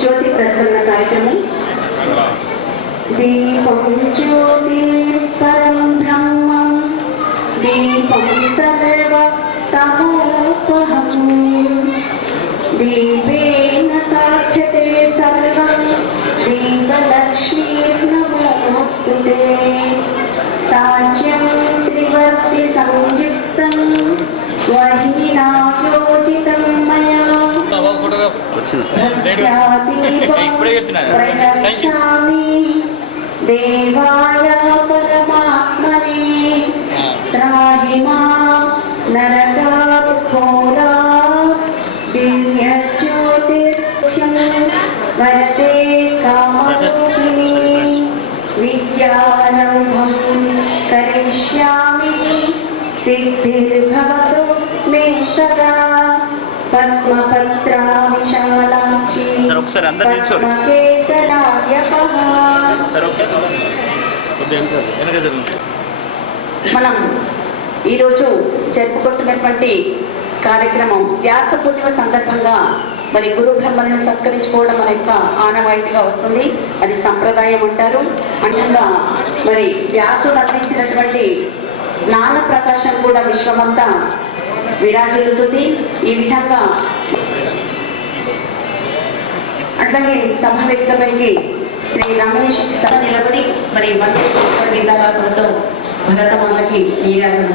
జ్యోతి ప్రసరణ కార్యక్రమం. దీపం జ్యోతి పరం బ్రహ్మం దీపం సర్వ తమోపహం దీపేన సాధ్యతే సర్వం దీపలక్ష్మీర్నమోస్తుతే సాధ్యం త్రివర్తి సంయుక్తం వహీనాయోజితం మయా ప్రయక్షామి దేవాయ పరమాత్మనే త్రాహి మాం నరకాత్ ఘోరాత్ దివ్యజ్యోతిర్ముఖ్యం వరదే కామరూపిణి విద్యారంభం కరిష్యామి సిద్ధిర్భవతు మే సదా పద్మపత్రా విశాలాక్షి పద్మకేసరాయపః. మనం ఈరోజు జరుపుకుంటున్నటువంటి కార్యక్రమం వ్యాస పూర్ణిమ సందర్భంగా మరి గురు బ్రహ్మలను సత్కరించుకోవడం మన యొక్క ఆనవాయితీగా వస్తుంది. అది సంప్రదాయం అంటారు. అంటంగా మరి వ్యాసుడు అందించినటువంటి జ్ఞాన ప్రకాశం కూడా విశ్వమంతా విరాజిల్లుతుంది. ఈ విధంగా అట్లాగే సభ వేదికపైకి శ్రీ రమేష్ సభ నిలబడి మరి మంత్రులతో భరతమాతకి నీరాజనం.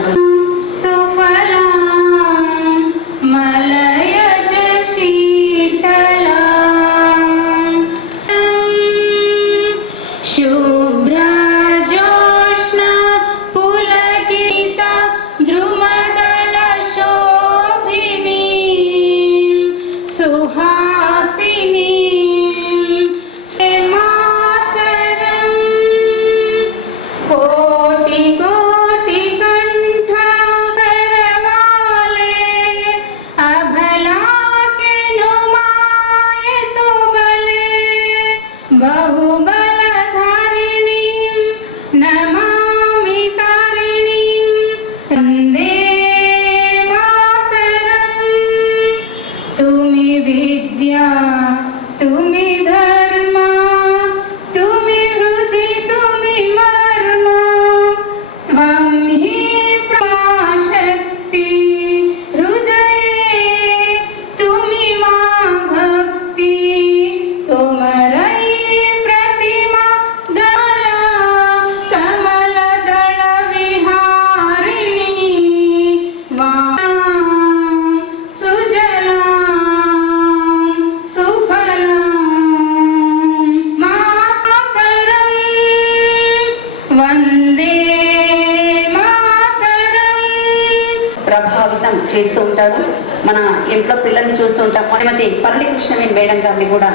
ప్రభావితం చేస్తూ ఉంటాడు. మన ఇంట్లో పిల్లల్ని చూస్తూ ఉంటాం. శ్రీమతి పల్లి కృష్ణవేణి మేడం గారిని కూడా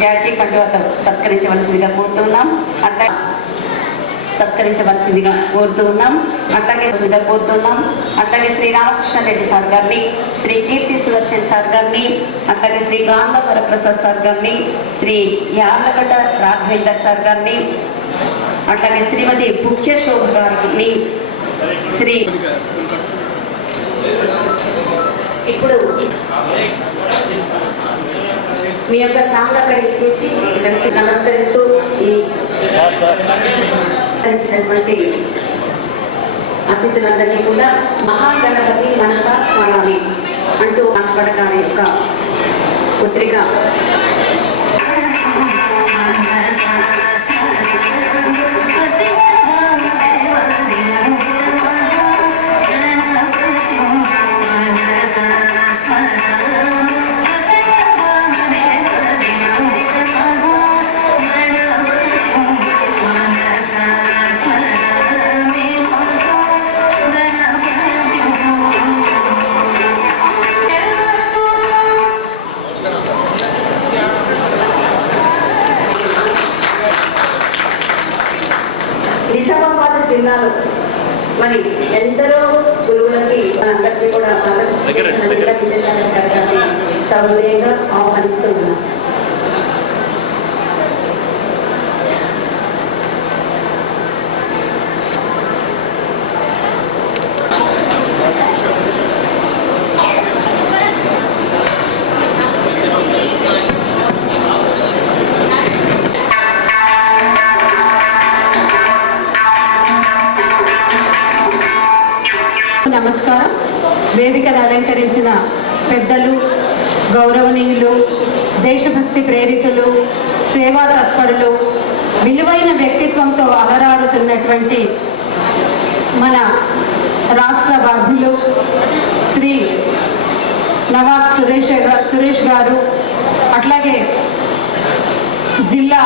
వ్యాజీ కండువతో సత్కరించవలసిందిగా కోరుతున్నాం. అట్లా సత్కరించవలసిందిగా కోరుతున్నాం. అట్లాగే అట్లాగే శ్రీ రామకృష్ణ రెడ్డి సార్ గారిని, శ్రీ కీర్తి సుదర్శన్ సార్ గారిని, అట్లాగే శ్రీ గాంధ వరప్రసాద్ సార్ గారిని, శ్రీ యార్లగడ్డ రాఘవేందర్ సార్ గారిని, అట్లాగే శ్రీమతి ముఖ్య శోభ గారిని, శ్రీ ఇప్పుడు మీ యొక్క సాంగ్ అక్కడ ఇచ్చేసి నమస్కరిస్తూ ఈ అతిథులందరినీ కూడా మహాగణపతి మనసా స్మరామి అంటూ మాట్లాడగానే యొక్క పుత్రిక నిజామాబాద్ జిల్లాలో మరి ఎందరో గురువులకి అందరికీ కూడా సౌదయంగా ఆహ్వానిస్తూ ఉన్నాం. వేదికను అలంకరించిన పెద్దలు, గౌరవనీయులు, దేశభక్తి ప్రేరితులు, సేవా తత్పరులు, విలువైన వ్యక్తిత్వంతో అలరారుతున్నటువంటి మన రాష్ట్ర బాధ్యులు శ్రీ నవాబ్ సురేష్ గారు, అట్లాగే జిల్లా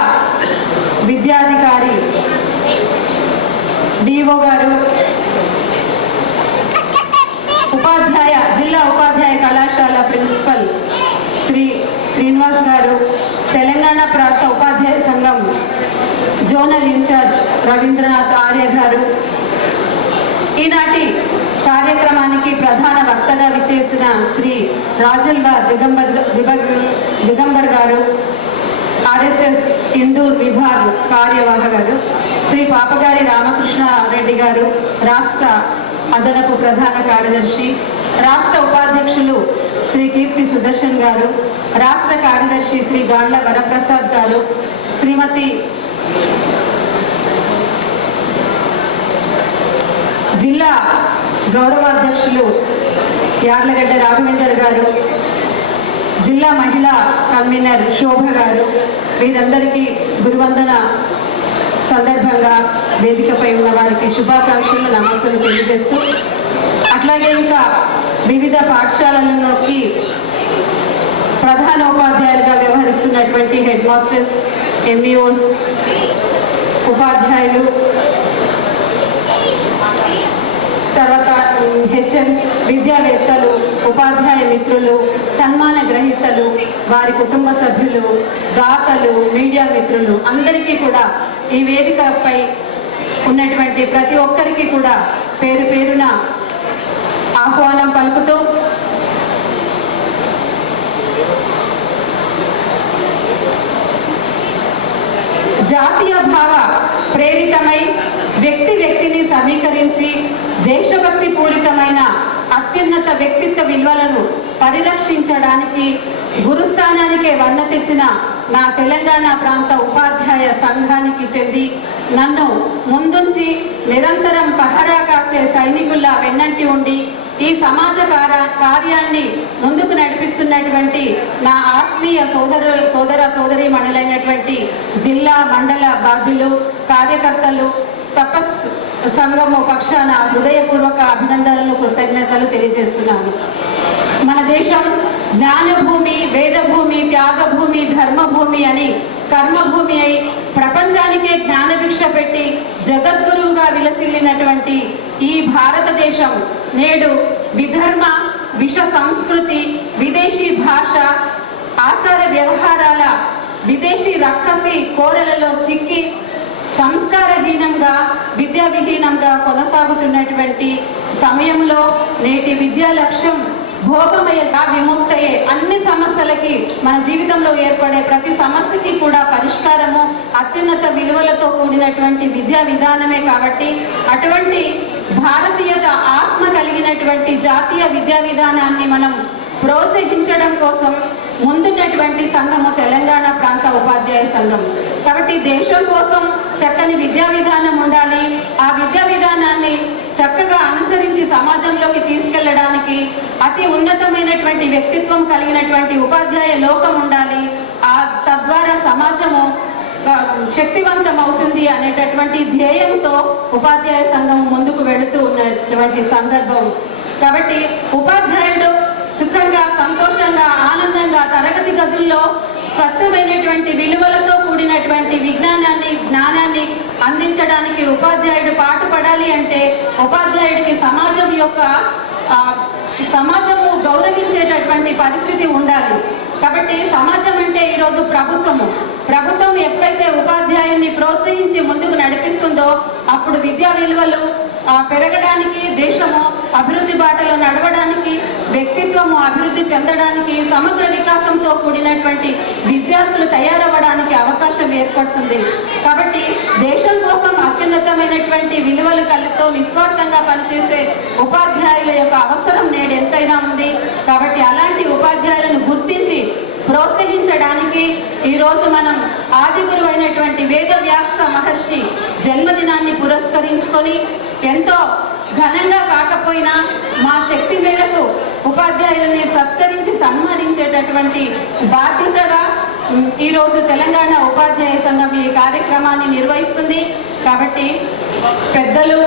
విద్యాధికారి డిఓ గారు, జిల్లా ఉపాధ్యాయ కళాశాల ప్రిన్సిపల్ శ్రీ శ్రీనివాస్ గారు, తెలంగాణ ప్రాంత ఉపాధ్యాయ సంఘం జోనల్ ఇన్ఛార్జ్ రవీంద్రనాథ్ ఆర్య గారు, ఈనాటి కార్యక్రమానికి ప్రధాన వక్తగా విచ్చేసిన శ్రీ రాజల్వార్ దిగంబర్ గారు, ఆర్ఎస్ఎస్ ఇందూర్ విభాగ్ కార్యవాహ గారు, శ్రీ పాపగారి రామకృష్ణారెడ్డి గారు, రాష్ట్ర అదనపు ప్రధాన కార్యదర్శి, రాష్ట్ర ఉపాధ్యక్షులు శ్రీ కీర్తి సుదర్శన్ గారు, రాష్ట్ర కార్యదర్శి శ్రీ గాండ్ల వరప్రసాద్ గారు, శ్రీమతి జిల్లా గౌరవాధ్యక్షులు యార్లగడ్డ రాఘవేందర్ గారు, జిల్లా మహిళా కన్వీనర్ శోభ గారు, వీరందరికీ గురువందన సందర్భంగా వేదికపై ఉన్న వారికి శుభాకాంక్షలు, నమస్సులు తెలియజేస్తూ, అట్లాగే ఇంకా వివిధ పాఠశాలలలోకి ప్రధానోపాధ్యాయులుగా వ్యవహరిస్తున్నటువంటి హెడ్ మాస్టర్స్, ఎంఈఓస్, ఉపాధ్యాయులు, తర్వాత హెచ్ఎంస్, విద్యావేత్తలు, ఉపాధ్యాయ మిత్రులు, సన్మాన గ్రహీతలు, వారి కుటుంబ సభ్యులు, దాతలు, మీడియా మిత్రులు అందరికీ కూడా ఈ వేదికపై ఉన్నటువంటి ప్రతి ఒక్కరికి కూడా పేరు పేరున ఆహ్వానం పలుకుతూ జాతీయ భావ ప్రేరితమై వ్యక్తిని సమీకరించి దేశభక్తి పూరితమైన అత్యున్నత వ్యక్తిత్వ విలువలను పరిరక్షించడానికి గురుస్థానానికే వన్న తెచ్చిన నా తెలంగాణ ప్రాంత ఉపాధ్యాయ సంఘానికి చెంది నన్ను ముందుంచి నిరంతరం పహరా కాసే సైనికుల్లా వెన్నంటి ఉండి ఈ సమాజ కార్యాన్ని ముందుకు నడిపిస్తున్నటువంటి నా ఆత్మీయ సోదరీమణులైనటువంటి జిల్లా మండల బాధ్యులు, కార్యకర్తలు, తపస్ సంఘము పక్షాన హృదయపూర్వక అభినందనలు, కృతజ్ఞతలు తెలియజేస్తున్నాను. మన దేశం జ్ఞానభూమి, వేదభూమి, త్యాగభూమి, ధర్మభూమి అని కర్మభూమి అయి ప్రపంచానికే జ్ఞానభిక్ష పెట్టి జగద్గురువుగా విలసిల్లినటువంటి ఈ భారతదేశం నేడు విధర్మ, విష సంస్కృతి, విదేశీ భాష, ఆచార వ్యవహారాల విదేశీ రక్కసి కోరలలో చిక్కి సంస్కారహీనంగా, విద్యావిహీనంగా కొనసాగుతున్నటువంటి సమయంలో నేటి విద్యా లక్ష్యం భోగమయ విముక్తయే. అన్ని సమస్యలకి, మన జీవితంలో ఏర్పడే ప్రతి సమస్యకి కూడా పరిష్కారము అత్యున్నత విలువలతో కూడినటువంటి విద్యా విధానమే. కాబట్టి అటువంటి భారతీయత ఆత్మ కలిగినటువంటి జాతీయ విద్యా విధానాన్ని మనం ప్రోత్సహించడం కోసం ముందున్నటువంటి సంఘము తెలంగాణ ప్రాంత ఉపాధ్యాయ సంఘం. కాబట్టి దేశం కోసం చక్కని విద్యా విధానం ఉండాలి. ఆ విద్యా విధానాన్ని చక్కగా అనుసరించి సమాజంలోకి తీసుకెళ్లడానికి అతి ఉన్నతమైనటువంటి వ్యక్తిత్వం కలిగినటువంటి ఉపాధ్యాయ లోకం ఉండాలి. తద్వారా సమాజము శక్తివంతం అవుతుంది అనేటటువంటి ధ్యేయంతో ఉపాధ్యాయ సంఘం ముందుకు వెళుతూ ఉన్నటువంటి సందర్భం. కాబట్టి ఉపాధ్యాయుడు సుఖంగా, సంతోషంగా, ఆనందంగా తరగతి గదుల్లో స్వచ్ఛమైనటువంటి విలువలతో కూడినటువంటి జ్ఞానాన్ని అందించడానికి ఉపాధ్యాయుడు పాటుపడాలి. అంటే ఉపాధ్యాయుడికి సమాజము గౌరవించేటటువంటి పరిస్థితి ఉండాలి. కాబట్టి సమాజం అంటే ఈరోజు ప్రభుత్వం ఎప్పుడైతే ఉపాధ్యాయుని ప్రోత్సహించి ముందుకు నడిపిస్తుందో అప్పుడు విద్యా విలువలు పెరగడానికి, దేశము అభివృద్ధి బాటలో నడవడానికి, వ్యక్తిత్వము అభివృద్ధి చెందడానికి, సమగ్ర వికాసంతో కూడినటువంటి విద్యార్థులు తయారవ్వడానికి అవకాశం ఏర్పడుతుంది. కాబట్టి దేశం కోసం అత్యున్నతమైనటువంటి విలువలు కలితో నిస్వార్థంగా పనిచేసే ఉపాధ్యాయుల యొక్క అవసరం నేడు ఎంతైనా ఉంది. కాబట్టి అలాంటి ఉపాధ్యాయులను గుర్తించి ప్రోత్సహించడానికి ఈరోజు మనం ఆది గురువు అయినటువంటి వేదవ్యాస మహర్షి జన్మదినాన్ని పురస్కరించుకొని ఎంతో ఘనంగా కాకపోయినా మా శక్తి మేరకు ఉపాధ్యాయులని సత్కరించి సన్మానించేటటువంటి బాధ్యతగా ఈరోజు తెలంగాణ ఉపాధ్యాయ సంఘం ఈ కార్యక్రమాన్ని నిర్వహిస్తుంది. కాబట్టి పెద్దలు,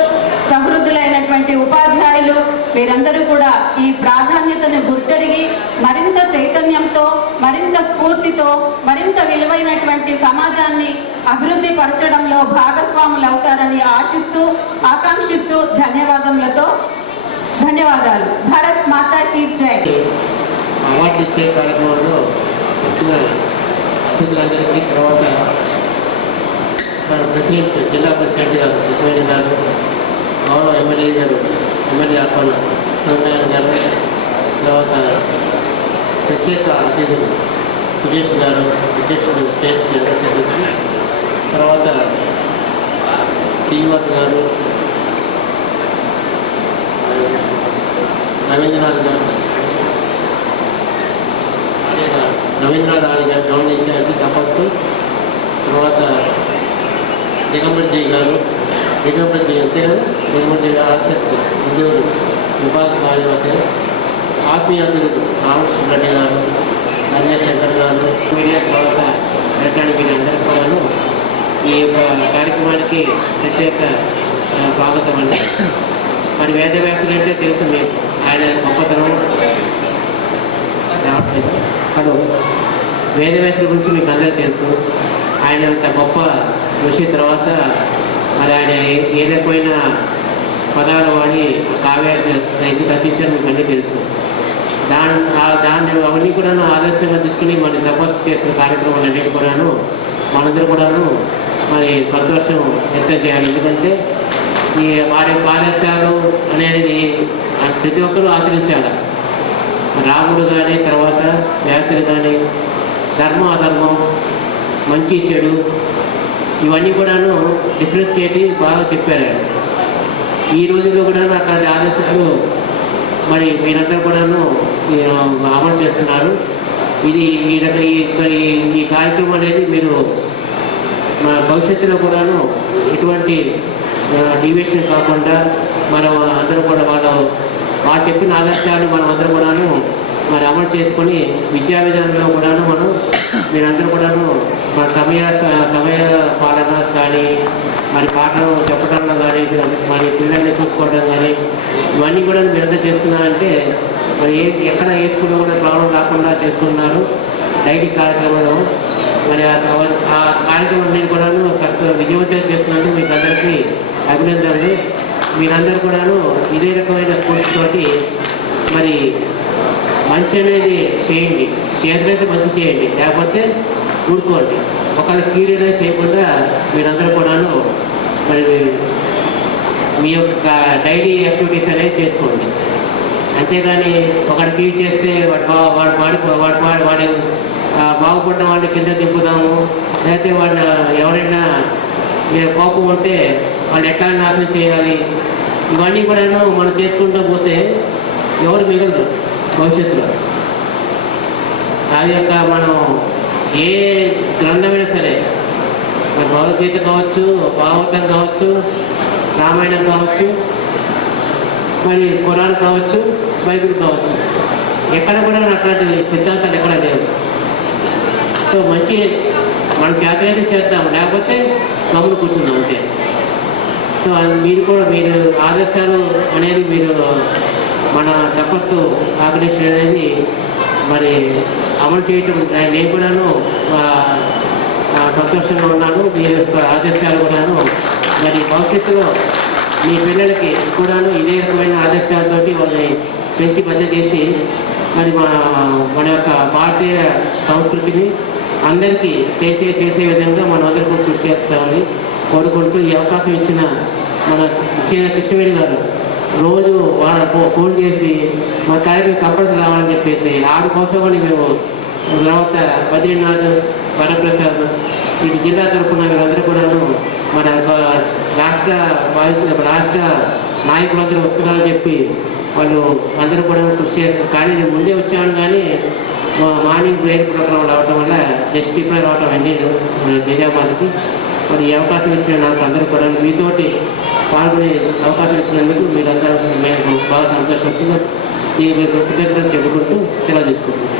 సహృదులైనటువంటి ఉపాధ్యాయులు మీరందరూ కూడా ఈ ప్రాధాన్యతను గుర్తెరిగి మరింత చైతన్యంతో, మరింత స్ఫూర్తితో, మరింత విలువైనటువంటి సమాజాన్ని అభివృద్ధి పరచడంలో భాగస్వాములు అవుతారని ఆకాంక్షిస్తూ ధన్యవాదాలు. భారత్ మాతా కీ జై. అవార్డు ఇచ్చే కార్యక్రమంలో వచ్చిన అతిథులందరికీ, తర్వాత ప్రెసిడెంట్, జిల్లా ప్రెసిడెంట్ గారు కృష్ణవేణి గారు, గౌరవ ఎమ్మెల్యే ఆత్మలు సత్యనారాయణ గారు, తర్వాత ప్రత్యేక అతిథులు సురేష్ గారు, అధ్యక్షుడు స్టేట్ జనరల్ సెక్రటరీ, తర్వాత శ్రీనివాస్ గారు, రవీంద్రనాథ్ గారు, రవీంద్రనాథ్ ఆడి గారు గవర్నర్ ఇన్ఛార్జి తపస్సు, తర్వాత దిగంబర్జీ గారు, దిగంబర్జీ అంతే కదా, దిగంబర్జీ గారు ఆసక్తి ఉద్యోగులు విభాగ కార్యవర్గం, ఆత్మీయ అతిథులు రామకృష్ణ రెడ్డి గారు, రంజన్ శంకర్ గారు, మీడియా, తర్వాత ఎలక్ట్రానిక్ మీడియా అందరికీ కూడాను ఈ యొక్క కార్యక్రమానికి ప్రత్యేక స్వాగతం అండి. మరి వేద వ్యాఖ్యలు అంటే తెలుసు మీకు, ఆయన గొప్పతనం రావట్లేదు. హలో, వేద వ్యాఖ్యల గురించి మీకు అందరికీ తెలుసు. ఆయన అంత గొప్ప ఋషి, తర్వాత మరి ఆయన ఏ రకమైన పదాలు వాడి కావ్యాలు రచించారు మీకు అన్నీ తెలుసు. దాన్ని అవన్నీ కూడాను ఆదర్శంగా తీసుకుని మరి తపస్సు చేసిన కార్యక్రమాలు అన్నిటి కూడాను మనందరూ కూడాను మరి సంతోషం వ్యక్తం చేయాలి. ఎందుకంటే ఈ వారి కార్యక్రమాలు అనేది ప్రతి ఒక్కరూ ఆచరించాలి. రాముడు కానీ, తర్వాత వ్యాసులు కానీ, ధర్మం అధర్మం, మంచి చెడు, ఇవన్నీ కూడాను డిఫరెన్స్ చేసి బాగా చెప్పారు. ఈ రోజుల్లో కూడా అట్లాంటి ఆదర్శాలు మరి మీరందరూ కూడాను అమలు చేస్తున్నారు. ఇది ఈ కార్యక్రమం అనేది మీరు భవిష్యత్తులో కూడాను ఎటువంటి డివియేషన్ కాకుండా మనం అందరూ కూడా వాళ్ళు చెప్పిన ఆదర్శాలు మనం అందరూ కూడాను మరి అమలు చేసుకొని విద్యా విధానంలో కూడాను మీరందరూ కూడాను సమయ పాలన కానీ, మరి పాఠం చెప్పడంలో కానీ, మరి పిల్లల్ని చూసుకోవడం కానీ, ఇవన్నీ కూడా మీరంతా చేస్తున్నారంటే మరి ఎక్కడ ఏ స్కూల్లో కూడా ప్రాబ్లం రాకుండా చేస్తున్నారు. డైలీ కార్యక్రమంలో మరి ఆ కార్యక్రమం కూడాను విజయవంతం చేస్తున్నందుకు మీకు అందరికీ అభినందనలు. మీరందరూ కూడాను ఇదే రకమైన స్ఫూర్తితోటి మరి మంచి అనేది చేయండి. చేతులైతే మంచి చేయండి, లేకపోతే ఊరుకోండి. ఒకళ్ళ కీడు అనేది చేయకుండా మీరందరూ కూడాను మరి మీ యొక్క డైలీ యాక్టివిటీస్ అనేది చేసుకోండి. అంతేగాని ఒకటి కీడు చేస్తే వాడు బాగుపడిన వాడిని కింద దింపుదాము, లేకపోతే వాడిని ఎవరైనా కోపం ఉంటే వాళ్ళు ఎట్లా నాశనం చేయాలి, ఇవన్నీ కూడాను మనం చేసుకుంటూ పోతే ఎవరు మిగలరు భవిష్యత్తులో. అది యొక్క మనం ఏ గ్రంథమైనా సరే, మరి భగవద్గీత కావచ్చు, భాగవతం కావచ్చు, రామాయణం కావచ్చు, మరి ఖురాన్ కావచ్చు, బైబిల్ కావచ్చు, ఎక్కడ కూడా అట్లాంటి సిద్ధాంతాలు ఎక్కడ లేవు. సో మంచి మనం చేతనైతే చేద్దాం, లేకపోతే గమ్మున కూర్చుందాం అంతే. సో మీరు కూడా మీరు ఆదర్శాలు అనేది మీరు మన తపస్సు ఆర్గనైజేషన్ అనేది మరి అమలు చేయటం నేను కూడాను సంతోషంగా ఉన్నాను. మీరు ఆదర్శాలు కూడాను మరి భవిష్యత్తులో మీ పిల్లలకి కూడాను ఇదే రకమైన ఆదర్శాలతోటి వాళ్ళని పెంచి పెద్ద చేసి మరి మన యొక్క భారతీయ సంస్కృతిని అందరికీ చేసే విధంగా మనం అందరికీ కృషి చేస్తామని కోరుకుంటూ ఈ అవకాశం ఇచ్చిన మన ముఖ్యంగా కృష్ణవేణి గారు రోజు ఫోన్ చేసి మా కార్యక్రమం కంపల్సరీ రావాలని చెప్పేసి ఆడి కోసమని మేము తర్వాత బద్రీనాథ్, వరప్రసాద్, ఇది జిల్లా తరఫున వీళ్ళందరూ కూడాను మన రాష్ట్ర నాయకులందరూ వస్తున్నారని చెప్పి వాళ్ళు అందరూ కూడా కృషి చేస్తారు. కానీ నేను ముందే వచ్చాను, కానీ మార్నింగ్ ప్రేయర్ ప్రోగ్రాం రావడం వల్ల జస్ట్ ఇప్పుడే రావడం అన్నీ నిజామాబాద్కి. మరి ఈ అవకాశం ఇచ్చిన నాకు అందరూ కూడా మీతోటి పాల్గొనే అవకాశం ఇచ్చినందుకు మీరందరూ మేము బాగా సంతోషపడుతుంది. దీనికి మీకు కృతజ్ఞతలు చెప్పుకుంటూ సెలవు తీసుకుంటున్నాం.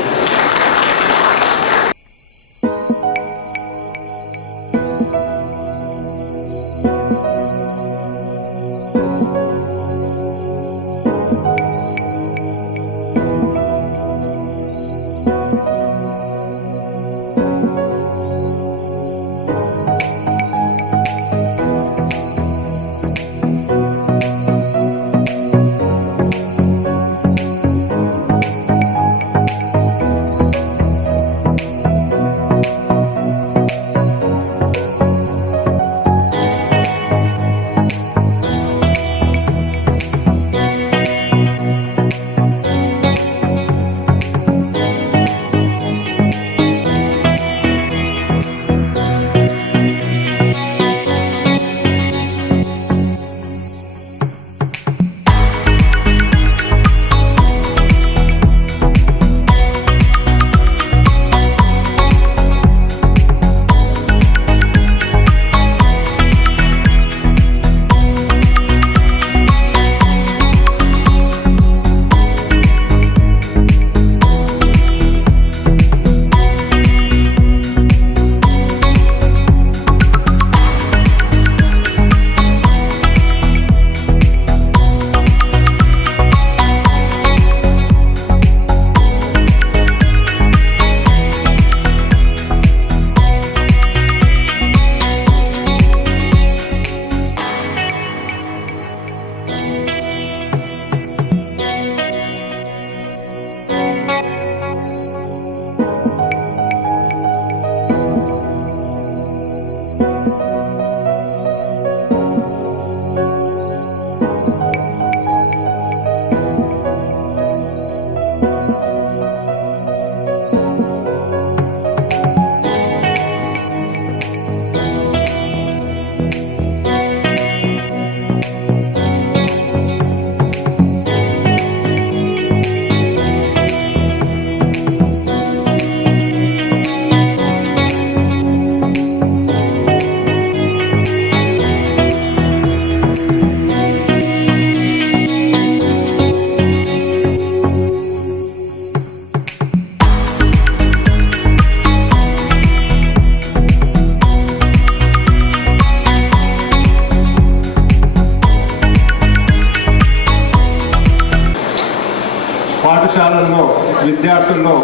పాఠశాలల్లో విద్యార్థుల్లో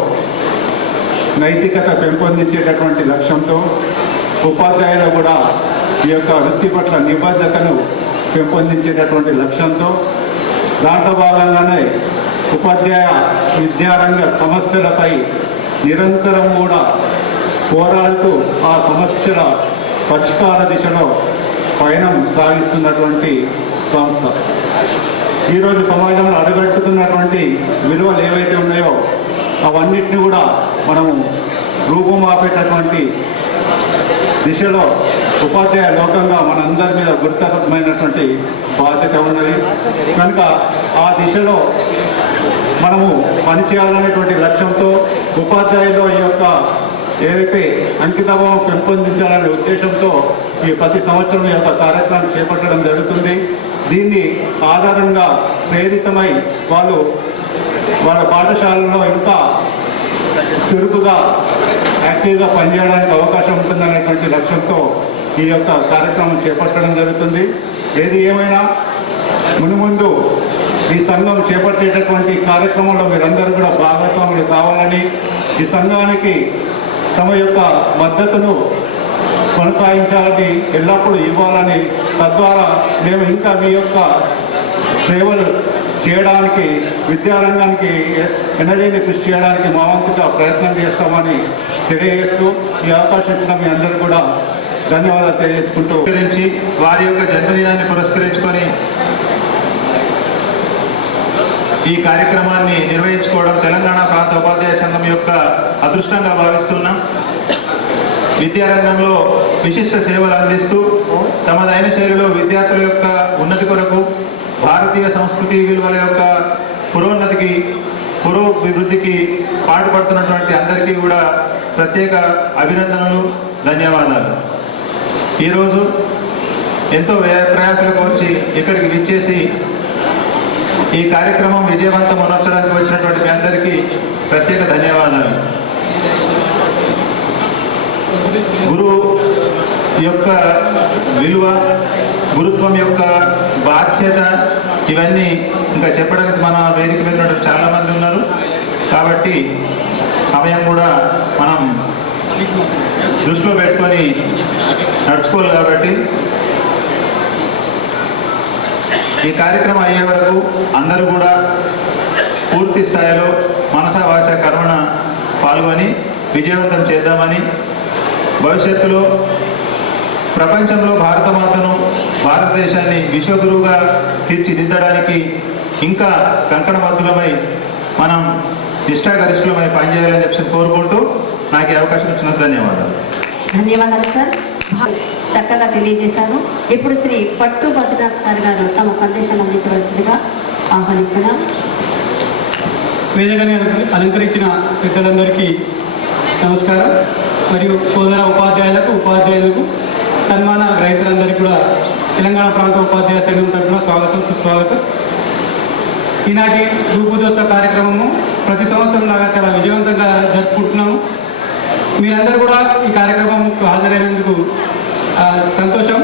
నైతికత పెంపొందించేటటువంటి లక్ష్యంతో ఉపాధ్యాయులు కూడా ఈ యొక్క వృత్తి పట్ల నిబద్ధతను పెంపొందించేటటువంటి లక్ష్యంతో దాంట్లో భాగంగానే ఉపాధ్యాయ విద్యారంగ సమస్యలపై నిరంతరం కూడా పోరాడుతూ ఆ సమస్యల పరిష్కార దిశలో పయనం సాగిస్తున్నటువంటి సంస్థ. ఈరోజు సమాజంలో అడుగట్టుతున్నటువంటి విలువలు ఏవైతే ఉన్నాయో అవన్నిటిని కూడా మనము రూపుమాపేటటువంటి దిశలో ఉపాధ్యాయ లోకంగా మనందరి మీద గురుతరమైనటువంటి బాధ్యత ఉన్నది. కనుక ఆ దిశలో మనము పనిచేయాలనేటువంటి లక్ష్యంతో ఉపాధ్యాయులు ఈ యొక్క ఏదైతే అంకితభావం పెంపొందించాలనే ఉద్దేశంతో ఈ ప్రతి సంవత్సరం ఈ యొక్క కార్యక్రమం చేపట్టడం జరుగుతుంది. దీన్ని ఆధారంగా ప్రేరితమై వాళ్ళు వాళ్ళ పాఠశాలలో ఇంకా చురుకుగా యాక్టివ్గా పనిచేయడానికి అవకాశం ఉంటుందనేటువంటి లక్ష్యంతో ఈ యొక్క కార్యక్రమం చేపట్టడం జరుగుతుంది. ఏది ఏమైనా మునుముందు ఈ సంఘం చేపట్టేటటువంటి కార్యక్రమంలో మీరందరూ కూడా భాగస్వాములు కావాలని, ఈ సంఘానికి తమ యొక్క మద్దతును కొనసాగించాలని, ఎల్లప్పుడూ ఇవ్వాలని, తద్వారా మేము ఇంకా మీ యొక్క సేవలు చేయడానికి, విద్యారంగానికి ఎనలేని కృషి చేయడానికి మా వంతుగా ప్రయత్నం చేస్తామని తెలియజేస్తూ ఈ అవకాశం ఇచ్చిన మీ అందరూ కూడా ధన్యవాదాలు తెలియజేసుకుంటూ వారి యొక్క జన్మదినాన్ని పురస్కరించుకొని ఈ కార్యక్రమాన్ని నిర్వహించుకోవడం తెలంగాణ ప్రాంత ఉపాధ్యాయ సంఘం యొక్క అదృష్టంగా భావిస్తున్నాం. విద్యారంగంలో విశిష్ట సేవలు అందిస్తూ తమదైన శైలిలో విద్యార్థుల యొక్క ఉన్నతి కొరకు, భారతీయ సంస్కృతి విలువల యొక్క పురోభివృద్ధికి పాటుపడుతున్నటువంటి అందరికీ కూడా ప్రత్యేక అభినందనలు, ధన్యవాదాలు. ఈరోజు ఎంతో వ్యయ ప్రయాసాలకు వచ్చి ఇక్కడికి విచ్చేసి ఈ కార్యక్రమం విజయవంతం అనర్చడానికి వచ్చినటువంటి మీ అందరికీ ప్రత్యేక ధన్యవాదాలు. గురువు యొక్క విలువ, గురుత్వం యొక్క బాధ్యత ఇవన్నీ ఇంకా చెప్పడానికి మన వేదిక మీద చాలామంది ఉన్నారు. కాబట్టి సమయం కూడా మనం దృష్టిలో పెట్టుకొని నడుచుకోవాలి. కాబట్టి ఈ కార్యక్రమం అయ్యే వరకు అందరూ కూడా పూర్తి స్థాయిలో మనసా వాచ కర్మణ పాల్గొని విజయవంతం చేద్దామని, భవిష్యత్తులో ప్రపంచంలో భారతమాతను, భారతదేశాన్ని విశ్వగురువుగా తీర్చిదిద్దడానికి ఇంకా కంకణబద్ధులమై మనం నిష్ఠాగరిష్ఠులమై పనిచేయాలని చెప్పి కోరుకుంటూ నాకు ఈ అవకాశం ఇచ్చినందుకు ధన్యవాదాలు. ధన్యవాదాలు సార్, చక్కగా తెలియజేశారు. ఇప్పుడు శ్రీ పట్టు పట్టునాథ్ సార్ గారు తమ సందేశాన్ని అందించవలసిందిగా ఆహ్వానిస్తున్నాం. వేదికని అలంకరించిన పెద్దలందరికీ నమస్కారం. మరియు సోదర ఉపాధ్యాయులకు సన్మాన గ్రహీతలందరికీ కూడా తెలంగాణ ప్రాంత ఉపాధ్యాయ సంఘం తరఫున స్వాగతం, సుస్వాగతం. ఈనాటి రూపుదిద్దుల కార్యక్రమము ప్రతి సంవత్సరం లాగా చాలా విజయవంతంగా జరుపుకుంటున్నాము. మీరందరూ కూడా ఈ కార్యక్రమంకు హాజరైనందుకు సంతోషం.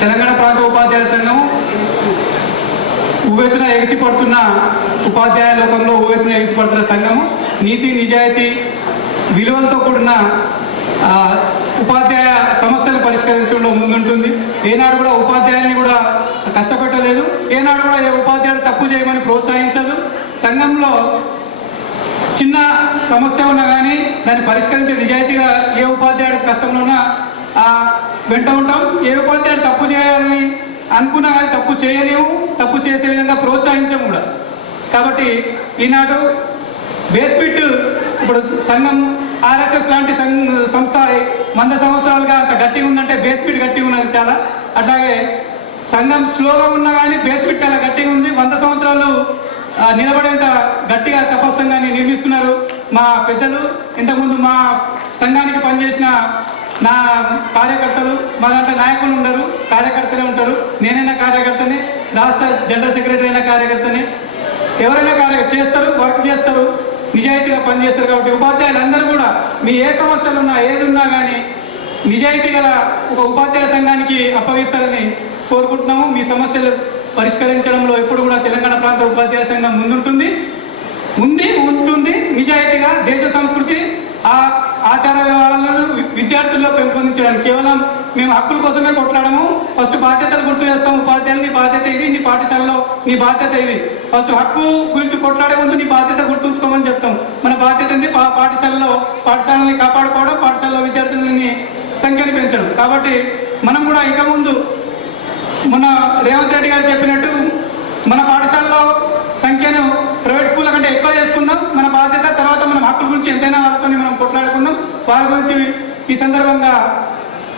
తెలంగాణ ప్రాంత ఉపాధ్యాయ సంఘం ఉవ్వెత్తున ఎగిసిపడుతున్న ఉపాధ్యాయ లోకంలో ఉవ్వెత్తున ఎగిసిపడుతున్న సంఘము, నీతి నిజాయితీ విలువలతో కూడిన ఉపాధ్యాయ సమస్యలు పరిష్కరించడంలో ముందుంటుంది. ఏనాడు కూడా ఉపాధ్యాయుల్ని కూడా కష్టపెట్టలేదు, ఏనాడు కూడా ఏ ఉపాధ్యాయుడు తప్పు చేయమని ప్రోత్సహించదు. సంఘంలో చిన్న సమస్య ఉన్నా కానీ దాన్ని పరిష్కరించే నిజాయితీగా ఏ ఉపాధ్యాయుడు కష్టంలో ఉన్నా వెంట ఉంటాం. ఏ ఉపాధ్యాయుడు తప్పు చేయాలని అనుకున్నా కానీ తప్పు చేయలేము, తప్పు చేసే విధంగా ప్రోత్సహించము కూడా. కాబట్టి ఈనాడు బేస్పిట్ ఇప్పుడు సంఘం ఆర్ఎస్ఎస్ లాంటి సంస్థ 100 సంవత్సరాలుగా అంత గట్టిగా ఉందంటే బేస్పిట్ గట్టిగా ఉన్నది చాలా. అట్లాగే సంఘం స్లోగా ఉన్నా కానీ బేస్పిట్ చాలా గట్టిగా ఉంది. 100 సంవత్సరాలు నిలబడేంత గట్టిగా తపస్సంగాన్ని నిర్మిస్తున్నారు మా పెద్దలు. ఇంతకుముందు మా సంఘానికి పనిచేసిన నా కార్యకర్తలు, మా దాంట్లో నాయకులు ఉండరు, కార్యకర్తలే ఉంటారు. నేనైనా కార్యకర్తని, రాష్ట్ర జనరల్ సెక్రటరీ అయినా కార్యకర్తని. ఎవరైనా చేస్తారు, వర్క్ చేస్తారు, నిజాయితీగా పనిచేస్తారు. కాబట్టి ఉపాధ్యాయులందరూ కూడా మీ ఏ సమస్యలు ఉన్నా ఏది ఉన్నా కానీ నిజాయితీ గల ఒక ఉపాధ్యాయ సంఘానికి అప్పగిస్తారని కోరుకుంటున్నాము. మీ సమస్యలు పరిష్కరించడంలో ఎప్పుడు కూడా తెలంగాణ ప్రాంత ఉపాధ్యాయ సంఘం ముందుంటుంది, నిజాయితీగా దేశ సంస్కృతి ఆచార వ్యవహారాలను విద్యార్థుల్లో పెంపొందించడానికి. కేవలం మేము హక్కుల కోసమే కొట్లాడము. ఫస్ట్ బాధ్యతలు గుర్తు చేస్తాం. ఉపాధ్యాయులు నీ బాధ్యత ఇది, నీ పాఠశాలలో నీ బాధ్యత ఇది. ఫస్ట్ హక్కు గురించి కొట్లాడే ముందు నీ బాధ్యత గుర్తుంచుకోమని చెప్తాం. మన బాధ్యత ఏంటి? పాఠశాలని కాపాడుకోవడం, పాఠశాలలో విద్యార్థులని సంఖ్యను పెంచడం. కాబట్టి మనం కూడా ఇక ముందు మన రేవంత్ రెడ్డి గారు చెప్పినట్టు మన పాఠశాలలో సంఖ్యను ప్రైవేట్ స్కూళ్ళ కంటే ఎక్కువ చేసుకుందాం. మన బాధ్యత. తర్వాత మనం హక్కుల గురించి ఎంతైనా వాళ్ళతో మనం కొట్లాడుకుందాం. వారి గురించి ఈ సందర్భంగా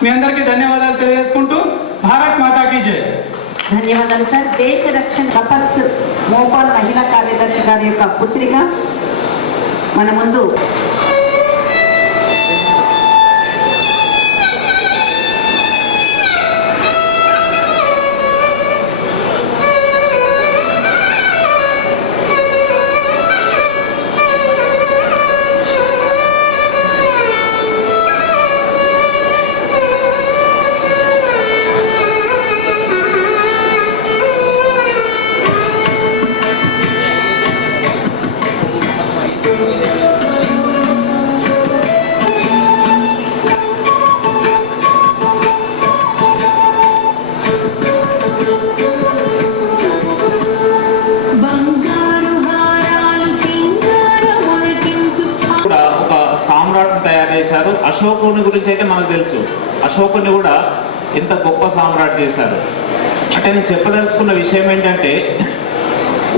మీ అందరికీ ధన్యవాదాలు తెలియజేసుకుంటూ భారత్ మాతాకి జై. ధన్యవాదాలు సార్. దేశ రక్షణ తపస్సు మోపాల్ మహిళా కార్యదర్శి గారి యొక్క పుత్రిక మన ముందు అశోకుని గురించి అయితే మనకు తెలుసు. అశోకుని కూడా ఎంత గొప్ప సామ్రాట్ చేశారు అంటే నేను చెప్పదలుచుకున్న విషయం ఏంటంటే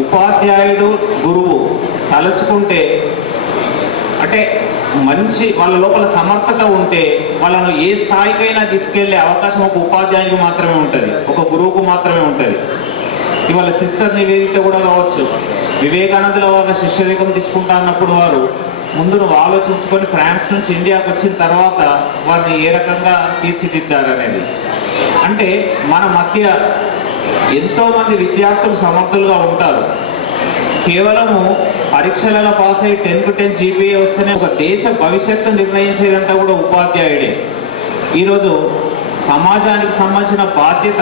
ఉపాధ్యాయుడు గురువు తలుచుకుంటే అంటే మంచి వాళ్ళ లోపల సమర్థత ఉంటే వాళ్ళను ఏ స్థాయికైనా తీసుకెళ్లే అవకాశం ఒక ఉపాధ్యాయునికి మాత్రమే ఉంటుంది, ఒక గురువుకు మాత్రమే ఉంటుంది. ఇవాళ సిస్టర్ నివేదిత కూడా కావచ్చు. వివేకానందుల వాళ్ళ శిష్యరికం తీసుకుంటా అన్నప్పుడు వారు ముందు నువ్వు ఆలోచించుకొని ఫ్రాన్స్ నుంచి ఇండియాకి వచ్చిన తర్వాత వారిని ఏ రకంగా తీర్చిదిద్దారనేది అంటే మన మధ్య ఎంతోమంది విద్యార్థులు సమర్థులుగా ఉంటారు. కేవలము పరీక్షలలో పాస్ అయ్యి 10కు 10 జీపీఏ వస్తేనే ఒక దేశ భవిష్యత్తు నిర్ణయించేదంతా కూడా ఉపాధ్యాయుడే. ఈరోజు సమాజానికి సంబంధించిన బాధ్యత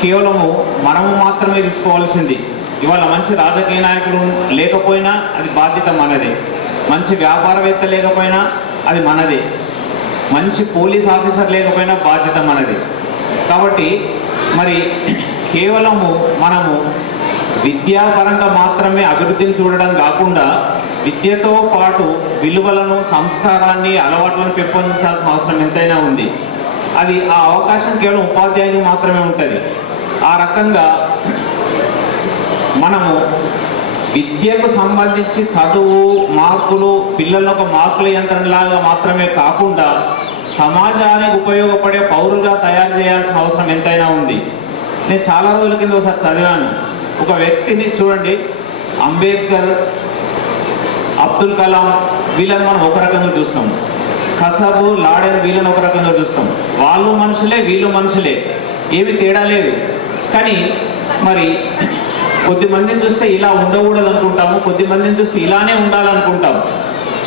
కేవలము మనము మాత్రమే తీసుకోవాల్సింది. ఇవాళ మంచి రాజకీయ నాయకులు లేకపోయినా అది బాధ్యత మనదే, మంచి వ్యాపారవేత్త లేకపోయినా అది మనదే, మంచి పోలీస్ ఆఫీసర్ లేకపోయినా బాధ్యత మనది. కాబట్టి మరి కేవలము మనము విద్యాపరంగా మాత్రమే అభివృద్ధిని చూడడం కాకుండా విద్యతో పాటు విలువలను, సంస్కారాన్ని, అలవాట్లను పెంపొందించాల్సిన అవసరం ఎంతైనా ఉంది. అది ఆ అవకాశం కేవలం ఉపాధ్యాయునికి మాత్రమే ఉంటుంది. ఆ రకంగా మనము విద్యకు సంబంధించి చదువు, మార్కులు, పిల్లలను ఒక మార్కుల యంత్రంలాగా మాత్రమే కాకుండా సమాజానికి ఉపయోగపడే పౌరులుగా తయారు చేయాల్సిన అవసరం ఎంతైనా ఉంది. నేను చాలా రోజుల కింద ఒకసారి చదివాను. ఒక వ్యక్తిని చూడండి, అంబేద్కర్, అబ్దుల్ కలాం వీళ్ళని మనం ఒక రకంగా చూస్తాం, కసబు, లాడెన్ వీళ్ళని ఒక రకంగా చూస్తాం. వాళ్ళు మనుషులే, వీళ్ళు మనుషులే, ఏమి తేడా లేదు. కానీ మరి కొద్దిమందిని చూస్తే ఇలా ఉండకూడదు అనుకుంటాము, కొద్దిమందిని చూస్తే ఇలానే ఉండాలనుకుంటాము.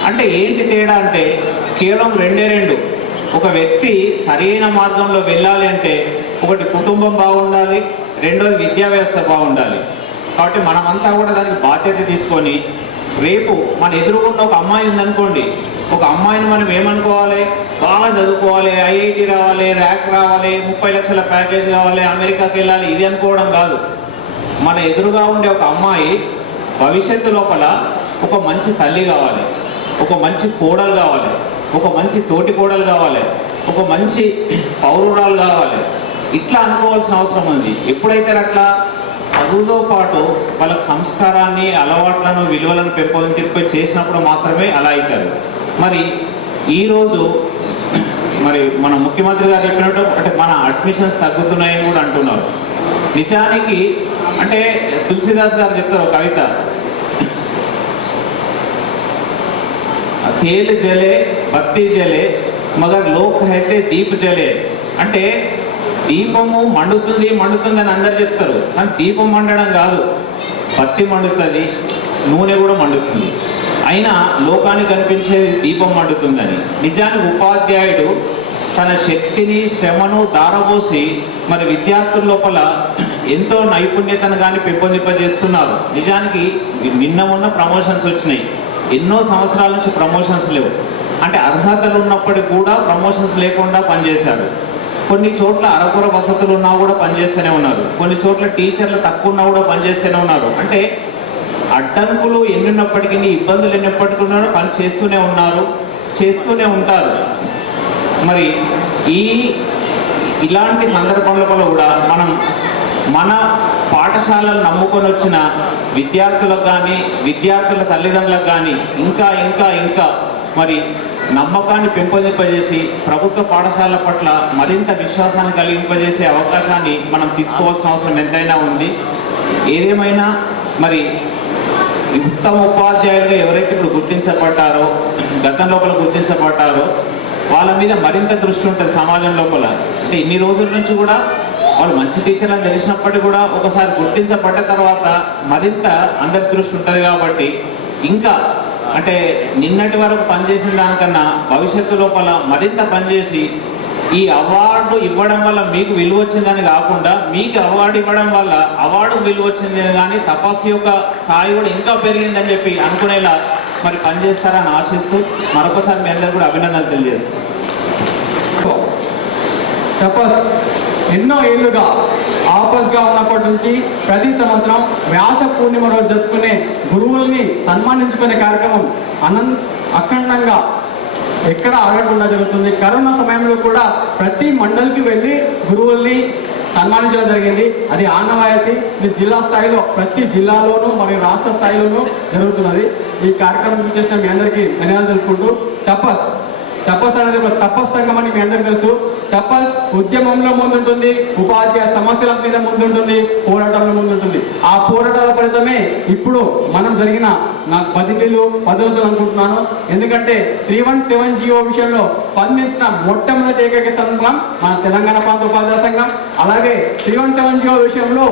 అంటే ఏంటి తేడా అంటే కేవలం రెండు. ఒక వ్యక్తి సరైన మార్గంలో వెళ్ళాలి అంటే ఒకటి కుటుంబం బాగుండాలి, రెండోది విద్యా వ్యవస్థ బాగుండాలి. కాబట్టి మనమంతా కూడా దానికి బాధ్యత తీసుకొని రేపు మన ఎదురుగున్న ఒక అమ్మాయి ఉందనుకోండి, ఒక అమ్మాయిని మనం ఏమనుకోవాలి, బాగా చదువుకోవాలి, ఐఐటి రావాలి, ర్యాంక్ రావాలి, 30 లక్షల ప్యాకేజ్ కావాలి, అమెరికాకి వెళ్ళాలి, ఇది అనుకోవడం కాదు. మన ఎదురుగా ఉండే ఒక అమ్మాయి భవిష్యత్తు లోపల ఒక మంచి తల్లి కావాలి, ఒక మంచి కోడలు కావాలి, ఒక మంచి తోటి కోడలు కావాలి, ఒక మంచి పౌరురాలు కావాలి. ఇట్లా అనుకోవాల్సిన అవసరం ఉంది. ఎప్పుడైతే అట్లా చదువుతో పాటు వాళ్ళకి సంస్కారాన్ని, అలవాట్లను, విలువలను పెంపొందింపై చేసినప్పుడు మాత్రమే అలా అవుతారు. మరి ఈరోజు మరి మన ముఖ్యమంత్రి గారు చెప్పినట్టు అంటే మన అడ్మిషన్స్ తగ్గుతున్నాయని కూడా అంటున్నారు. నిజానికి అంటే తులసిదాస్ గారు చెప్తారు కవిత, తేల్ జలే బత్తి జలే మగర్ లోక్ అయితే దీప్ జలే. అంటే దీపము మండుతుంది అని అందరు చెప్తారు, కానీ దీపం మండడం కాదు, బత్తి మండుతుంది, నూనె కూడా మండుతుంది, అయినా లోకానికి కనిపించేది దీపం మండుతుందని. నిజానికి ఉపాధ్యాయుడు తన శక్తిని, శ్రమను దారబోసి మరి విద్యార్థుల లోపల ఎంతో నైపుణ్యతను కానీ పెంపొందింపజేస్తున్నారు. నిజానికి నిన్న మొన్న ప్రమోషన్స్ వచ్చినాయి, ఎన్నో సంవత్సరాల నుంచి ప్రమోషన్స్ లేవు. అంటే అర్హతలు ఉన్నప్పటికీ కూడా ప్రమోషన్స్ లేకుండా పనిచేశారు. కొన్ని చోట్ల అరకొర వసతులు ఉన్నా కూడా పనిచేస్తూనే ఉన్నారు, కొన్ని చోట్ల టీచర్లు తక్కువ ఉన్నా కూడా పనిచేస్తూనే ఉన్నారు. అంటే అడ్డంకులు ఎన్నున్నప్పటికీ, ఇబ్బందులు ఎన్నప్పటికీ పని చేస్తూనే ఉన్నారు, చేస్తూనే ఉంటారు. మరి ఇలాంటి సందర్భంలో కూడా మనం మన పాఠశాలలు నమ్ముకొని వచ్చిన విద్యార్థులకు కానీ, విద్యార్థుల తల్లిదండ్రులకు కానీ ఇంకా మరి నమ్మకాన్ని పెంపొందింపజేసి ప్రభుత్వ పాఠశాలల పట్ల మరింత విశ్వాసాన్ని కలిగింపజేసే అవకాశాన్ని మనం తీసుకోవాల్సిన అవసరం ఎంతైనా ఉంది. ఏదేమైనా మరి ఉత్తమ ఉపాధ్యాయులుగా ఎవరైతే ఇప్పుడు గుర్తించబడ్డారో, గతం లోపల గుర్తించబడ్డారో వాళ్ళ మీద మరింత దృష్టి ఉంటుంది సమాజం లోపల. అంటే ఇన్ని రోజుల నుంచి కూడా వాళ్ళు మంచి టీచర్లను తెలిసినప్పటికీ కూడా ఒకసారి గుర్తించబడ్డ తర్వాత మరింత అందరి దృష్టి ఉంటుంది. కాబట్టి ఇంకా అంటే నిన్నటి వరకు పనిచేసిన దానికన్నా భవిష్యత్తు లోపల మరింత పనిచేసి ఈ అవార్డు ఇవ్వడం వల్ల మీకు విలువ వచ్చిందని కాకుండా, మీకు అవార్డు ఇవ్వడం వల్ల అవార్డు విలువ వచ్చింది కానీ తపస్సు యొక్క స్థాయి కూడా ఇంకా పెరిగిందని చెప్పి అనుకునేలా మరి పనిచేస్తారని ఆశిస్తూ మరొకసారి మీ అందరూ కూడా అభినందనలు తెలియజేస్తాం. తపస్ ఎన్నో ఏళ్ళుగా ఆపస్గా ఉన్నప్పటి నుంచి ప్రతి సంవత్సరం వ్యాస పూర్ణిమ రోజు జరుపుకునే గురువుల్ని సన్మానించుకునే కార్యక్రమం అఖండంగా ఎక్కడ ఆగకుండా జరుగుతుంది. కరోనా సమయంలో కూడా ప్రతి మండలికి వెళ్ళి గురువుల్ని సన్మానించడం జరిగింది. అది ఆనవాయితీ. ఇది జిల్లా స్థాయిలో ప్రతి జిల్లాలోనూ మరియు రాష్ట్ర స్థాయిలోనూ జరుగుతున్నది. ఈ కార్యక్రమం చేసిన మీ అందరికీ ధన్యవాదాలు తెలుపుకుంటూ తపస్ అనేది ఒక తపస్ సంఘం అని మీ అందరికీ తెలుసు. తపస్ ఉద్యమంలో ముందుంటుంది, ఉపాధ్యాయ సమస్యల మీద ముందుంటుంది, పోరాటంలో ముందుంటుంది. ఆ పోరాటాల ఫలితమే ఇప్పుడు మనం జరిగిన నాకు 10 పదవులు అనుకుంటున్నాను. ఎందుకంటే 317 విషయంలో స్పందించిన మొట్టమొదటి ఏకైక సంఘం మన తెలంగాణ ప్రాంత ఉపాధ్యాయ సంఘం. అలాగే 317 విషయంలో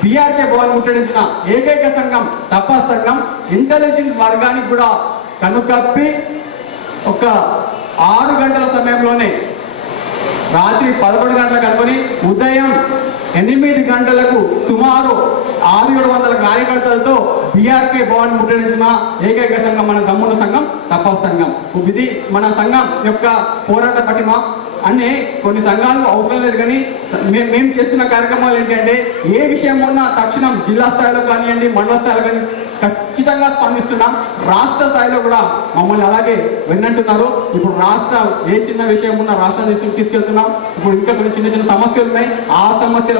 బీఆర్కే భవన్ ముట్టడించిన ఏకైక సంఘం తపస్ సంఘం. ఇంటెలిజెన్స్ వర్గానికి కూడా కనుకప్పి ఒక 6 గంటల సమయంలోనే రాత్రి 11 గంటలకు అనుకుని ఉదయం 8 గంటలకు సుమారు 600-700 కార్యకర్తలతో బీఆర్కే భవన్ ముట్టడించిన ఏకైక సంఘం మన తమ్ముడు సంఘం తపస్ సంఘం. ఇది మన సంఘం యొక్క పోరాట పటిమ. అన్నీ కొన్ని సంఘాలు అవసరం లేదు, కానీ మేము చేస్తున్న కార్యక్రమాలు ఏంటంటే ఏ విషయం ఉన్నా తక్షణం జిల్లా స్థాయిలో కానివ్వండి, మండల స్థాయిలో కానీ ఖచ్చితంగా స్పందిస్తున్నాం. రాష్ట్ర స్థాయిలో కూడా మమ్మల్ని అలాగే విన్నంటున్నారు. ఇప్పుడు రాష్ట్రం ఏ చిన్న విషయం ఉన్నా రాష్ట్రాన్ని తీసుకెళ్తున్నాం. ఇప్పుడు ఇంకా కొన్ని చిన్న చిన్న సమస్యలు ఉన్నాయి. ఆ సమస్యల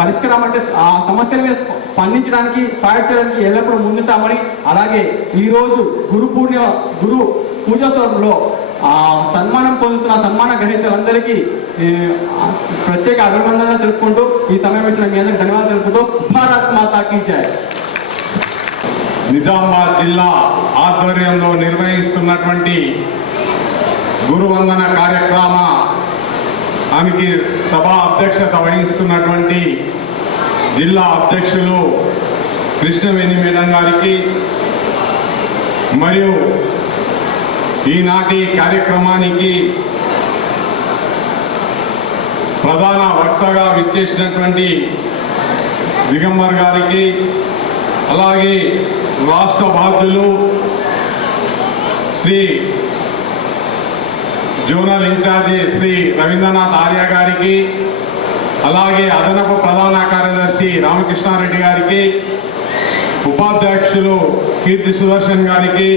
పరిష్కారం అంటే ఆ సమస్యల మీద స్పందించడానికి, ఫైట్ చేయడానికి ఎల్లప్పుడూ ముందుంటామని, అలాగే ఈరోజు గురు పూజోత్సవంలో సన్మానం పొందుతున్న సన్మాన గ్రహీతలందరికీ ప్రత్యేక అభినందనలు తెలుపుకుంటూ ఈ సమయం ఇచ్చిన మీ అందరికీ ధన్యవాదాలు తెలుపుతూ భారత్ మాతా కీ జై. నిజామాబాద్ జిల్లా ఆధ్వర్యంలో నిర్వహిస్తున్నటువంటి గురువందన కార్యక్రమానికి సభా అధ్యక్షత వహిస్తున్నటువంటి జిల్లా అధ్యక్షులు కృష్ణవేణి మేడం గారికి మరియు ఈనాటి కార్యక్రమానికి ప్రధాన వక్తగా విచ్చేసినటువంటి దిగంబర్ గారికి, అలాగే రాష్ట్ర బాధ్యులు శ్రీ జోనల్ ఇన్ఛార్జి శ్రీ రవీంద్రనాథ్ ఆర్య గారికి, అలాగే అదనపు ప్రధాన కార్యదర్శి రామకృష్ణారెడ్డి గారికి, ఉపాధ్యక్షులు కీర్తి సుదర్శన్ గారికి,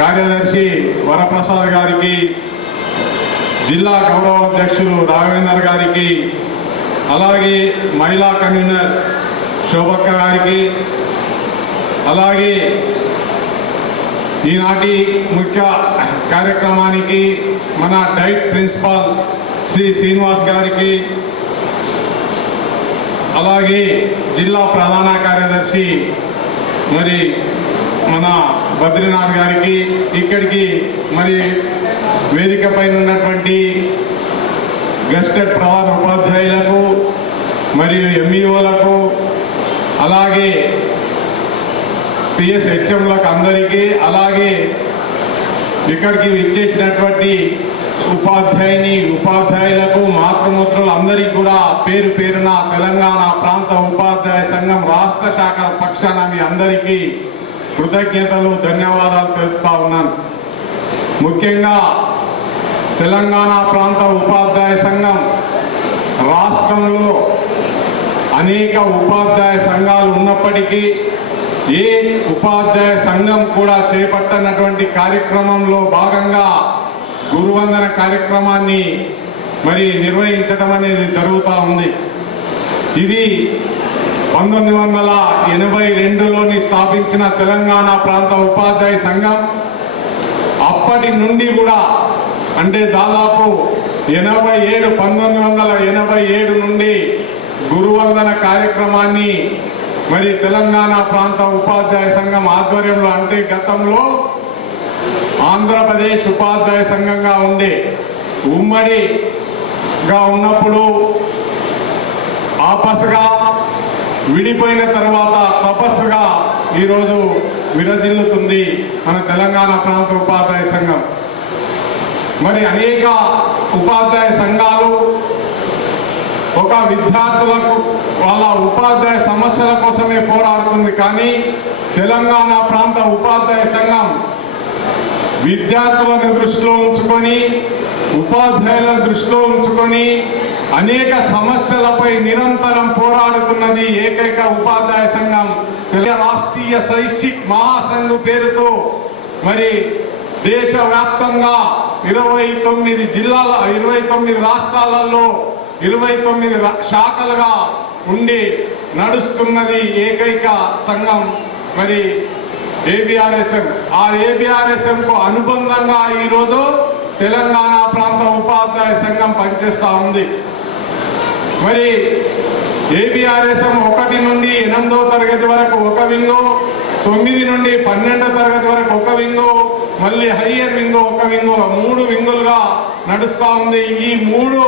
కార్యదర్శి వరప్రసాద్ గారికి, జిల్లా గౌరవ అధ్యక్షులు రాఘవేందర్ గారికి, అలాగే మహిళా కన్వీనర్ శోభక్క గారికి, అలాగే ఈనాటి ముఖ్య కార్యక్రమానికి మన డైట్ ప్రిన్సిపాల్ శ్రీ శ్రీనివాస్ గారికి, అలాగే జిల్లా ప్రధాన కార్యదర్శి మరి మన బద్రీనాథ్ గారికి, ఇక్కడికి మరి వేదిక పైన ఉన్నటువంటి గెస్టెడ్ ప్రధాన ఉపాధ్యాయులకు మరియు ఎంఈఓలకు, అలాగే పిఎస్హెచ్ఎంలకు అందరికీ, అలాగే ఇక్కడికి విచ్చేసినటువంటి ఉపాధ్యాయులకు, మాతృమూర్తులు అందరికీ కూడా పేరు పేరున తెలంగాణ ప్రాంత ఉపాధ్యాయ సంఘం రాష్ట్ర శాఖ పక్షాన మీ అందరికీ కృతజ్ఞతలు, ధన్యవాదాలు తెలుపుతా ఉన్నాను. ముఖ్యంగా తెలంగాణ ప్రాంత ఉపాధ్యాయ సంఘం రాష్ట్రంలో అనేక ఉపాధ్యాయ సంఘాలు ఉన్నప్పటికీ ఏ ఉపాధ్యాయ సంఘం కూడా చేపట్టనటువంటి కార్యక్రమంలో భాగంగా గురువందన కార్యక్రమాన్ని మరి నిర్వహించడం అనేది జరుగుతూ ఉంది. ఇది 1982లోని స్థాపించిన తెలంగాణ ప్రాంత ఉపాధ్యాయ సంఘం అప్పటి నుండి కూడా, అంటే దాదాపు 1987 నుండి గురువందన కార్యక్రమాన్ని మరి తెలంగాణ ప్రాంత ఉపాధ్యాయ సంఘం ఆధ్వర్యంలో, అంటే గతంలో ఆంధ్రప్రదేశ్ ఉపాధ్యాయ సంఘంగా ఉండే ఉమ్మడిగా ఉన్నప్పుడు ఆపస్గా విడిపోయిన తర్వాత తపస్సుగా ఈరోజు విరజిల్లుతుంది మన తెలంగాణ ప్రాంత ఉపాధ్యాయ సంఘం. మరి అనేక ఉపాధ్యాయ సంఘాలు ఒక విద్యార్థులకు వాళ్ళ ఉపాధ్యాయ సమస్యల కోసమే పోరాడుతుంది, కానీ తెలంగాణ ప్రాంత ఉపాధ్యాయ సంఘం విద్యార్థులను దృష్టిలో ఉంచుకొని, ఉపాధ్యాయులను దృష్టిలో ఉంచుకొని అనేక సమస్యలపై నిరంతరం పోరాడుతున్నది ఏకైక ఉపాధ్యాయ సంఘం. రాష్ట్రీయ శైక్షిక్ మహాసంఘ్ పేరుతో మరి దేశవ్యాప్తంగా 29 జిల్లాల 29 రాష్ట్రాలలో 29 శాఖలుగా ఉండి నడుస్తున్నది ఏకైక సంఘం మరి ఏబిఆర్ఎస్ఎం. ఆ ఏబిఆర్ఎస్ఎంకు అనుబంధంగా ఈరోజు తెలంగాణ ప్రాంత ఉపాధ్యాయ సంఘం పనిచేస్తూ ఉంది. మరి ఏబిఆర్ఎస్ఎం 1 నుండి 8వ తరగతి వరకు ఒక వింగు, 9 నుండి 12వ తరగతి వరకు ఒక వింగు, మళ్ళీ హయ్యర్ వింగు ఒక వింగు, 3 వింగులుగా నడుస్తూ ఉంది. ఈ 3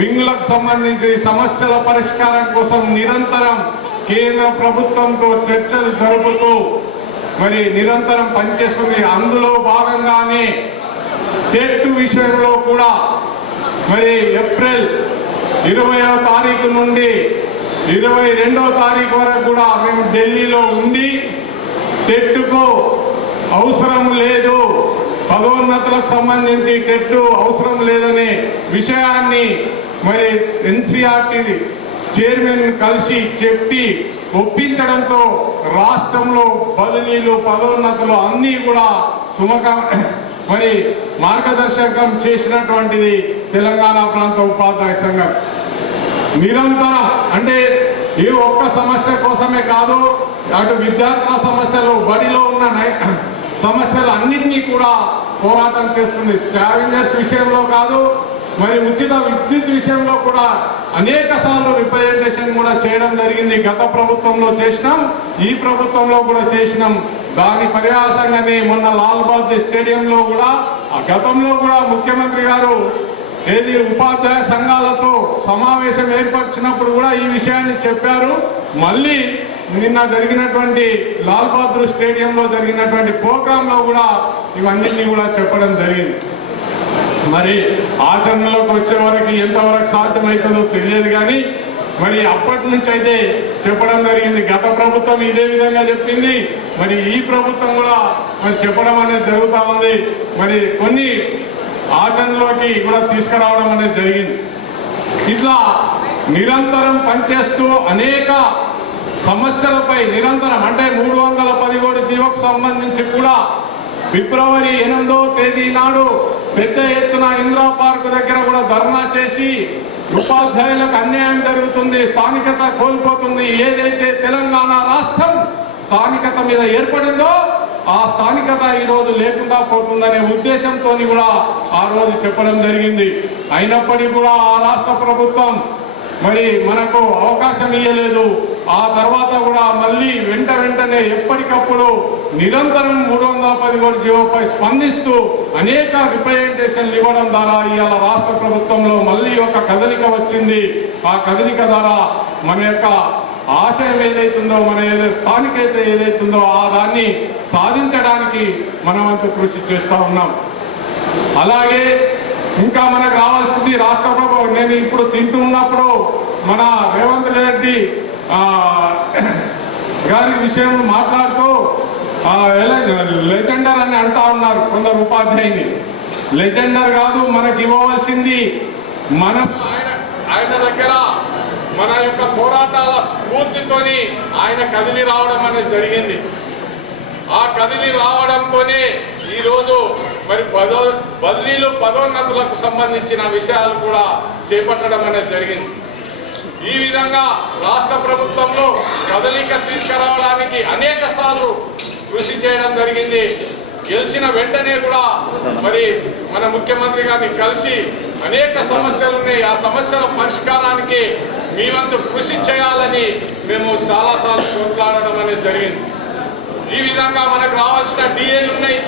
వింగులకు సంబంధించి సమస్యల పరిష్కారం కోసం నిరంతరం కేంద్ర ప్రభుత్వంతో చర్చలు జరుపుతూ మరి నిరంతరం పనిచేస్తుంది. అందులో భాగంగానే టెట్ విషయంలో కూడా మరి ఏప్రిల్ 20వ తారీఖు నుండి 22వ తారీఖు వరకు కూడా మేము ఢిల్లీలో ఉండి టెట్కు అవసరం లేదు, పదోన్నతులకు సంబంధించి టెట్ అవసరం లేదనే విషయాన్ని మరి ఎన్సీఆర్టీ చైర్మన్ కలిసి చెప్పి ఒప్పించడంతో రాష్ట్రంలో బదిలీలు పదోన్నతులు అన్నీ కూడా మరి మార్గదర్శకం చేసినటువంటిది తెలంగాణ ప్రాంత ఉపాధ్యాయ సంఘం. నిరంతరం అంటే ఈ ఒక్క సమస్య కోసమే కాదు, అటు విద్యార్థుల సమస్యలు, బడిలో ఉన్న సమస్యలు అన్నింటినీ కూడా పోరాటం చేస్తుంది. స్కావెంజర్స్ విషయంలో కాదు, మరి ఉచిత విద్యుత్ విషయంలో కూడా అనేక సార్లు రిప్రజెంటేషన్ కూడా చేయడం జరిగింది. గత ప్రభుత్వంలో చేసినాం, ఈ ప్రభుత్వంలో కూడా చేసినాం. దాని పర్యాసంగానే మొన్న లాల్బాగ్ స్టేడియంలో కూడా గతంలో కూడా ముఖ్యమంత్రి గారు ఉపాధ్యాయ సంఘాలతో సమావేశం ఏర్పరిచినప్పుడు కూడా ఈ విషయాన్ని చెప్పారు. మళ్ళీ నిన్న జరిగినటువంటి లాల్ బహదూర్ స్టేడియంలో జరిగినటువంటి ప్రోగ్రాంలో కూడా ఇవన్నిటినీ కూడా చెప్పడం జరిగింది. మరి ఆచరణలోకి వచ్చే వరకు ఎంతవరకు సాధ్యమవుతుందో తెలియదు, కానీ మరి అప్పటి నుంచి అయితే చెప్పడం జరిగింది. గత ప్రభుత్వం ఇదే విధంగా చెప్పింది, మరి ఈ ప్రభుత్వం కూడా మరి చెప్పడం అనేది జరుగుతూ ఉంది. మరి కొన్ని ఆచరణలోకి కూడా తీసుకురావడం అనేది జరిగింది. ఇట్లా నిరంతరం పనిచేస్తూ అనేక సమస్యలపై నిరంతరం అంటే 317 జీవోకు సంబంధించి కూడా ఫిబ్రవరి 8వ తేదీ నాడు పెద్ద ఎత్తున ఇందిరా పార్క్ దగ్గర కూడా ధర్నా చేసి ఉపాధ్యాయులకు అన్యాయం జరుగుతుంది, స్థానికత కోల్పోతుంది, ఏదైతే తెలంగాణ రాష్ట్రం స్థానికత మీద ఏర్పడిందో ఆ స్థానికత ఈరోజు లేకుండా పోతుందనే ఉద్దేశంతో కూడా ఆ రోజు చెప్పడం జరిగింది. అయినప్పటికీ కూడా ఆ రాష్ట్ర ప్రభుత్వం మరి మనకు అవకాశం ఇవ్వలేదు. ఆ తర్వాత కూడా మళ్ళీ వెంటనే ఎప్పటికప్పుడు నిరంతరం 317 జీవోపై స్పందిస్తూ అనేక రిప్రజెంటేషన్లు ఇవ్వడం ద్వారా ఇవాళ రాష్ట్ర ప్రభుత్వంలో మళ్ళీ ఒక కదలిక వచ్చింది. ఆ కదలిక ద్వారా మన యొక్క ఆశయం ఏదైతుందో, మన స్థానికత ఏదైతుందో ఆ దాన్ని సాధించడానికి మనమంతా కృషి చేస్తూ ఉన్నాం. అలాగే ఇంకా మనకు రావాల్సింది రాష్ట్ర ప్రభుత్వం. నేను ఇప్పుడు తింటూ ఉన్నప్పుడు మన రేవంత్ రెడ్డి గారి విషయం మాట్లాడుతూ లెజెండర్ అని అంటా ఉన్నారు కొందరు ఉపాధ్యాయుని. లెజెండర్ కాదు, మనకి ఇవ్వవలసింది మనం ఆయన దగ్గర మన యొక్క పోరాటాల స్ఫూర్తితోని ఆయన కదిలి రావడం అనేది జరిగింది. ఆ కదిలి రావడంతోనే ఈరోజు మరి బదిలీలు పదోన్నతులకు సంబంధించిన విషయాలు కూడా చేపట్టడం అనేది జరిగింది. ఈ విధంగా రాష్ట్ర ప్రభుత్వంలో కదలిక తీసుకురావడానికి అనేక సార్లు కృషి చేయడం జరిగింది. గెలిచిన వెంటనే కూడా మరి మన ముఖ్యమంత్రి గారిని కలిసి అనేక సమస్యలు ఉన్నాయి, ఆ సమస్యల పరిష్కారానికి మీ వంతు కృషి చేయాలని మేము చాలాసార్లు కొట్లాడడం అనేది జరిగింది. ఈ విధంగా మనకు రావాల్సిన డిఏలు ఉన్నాయి,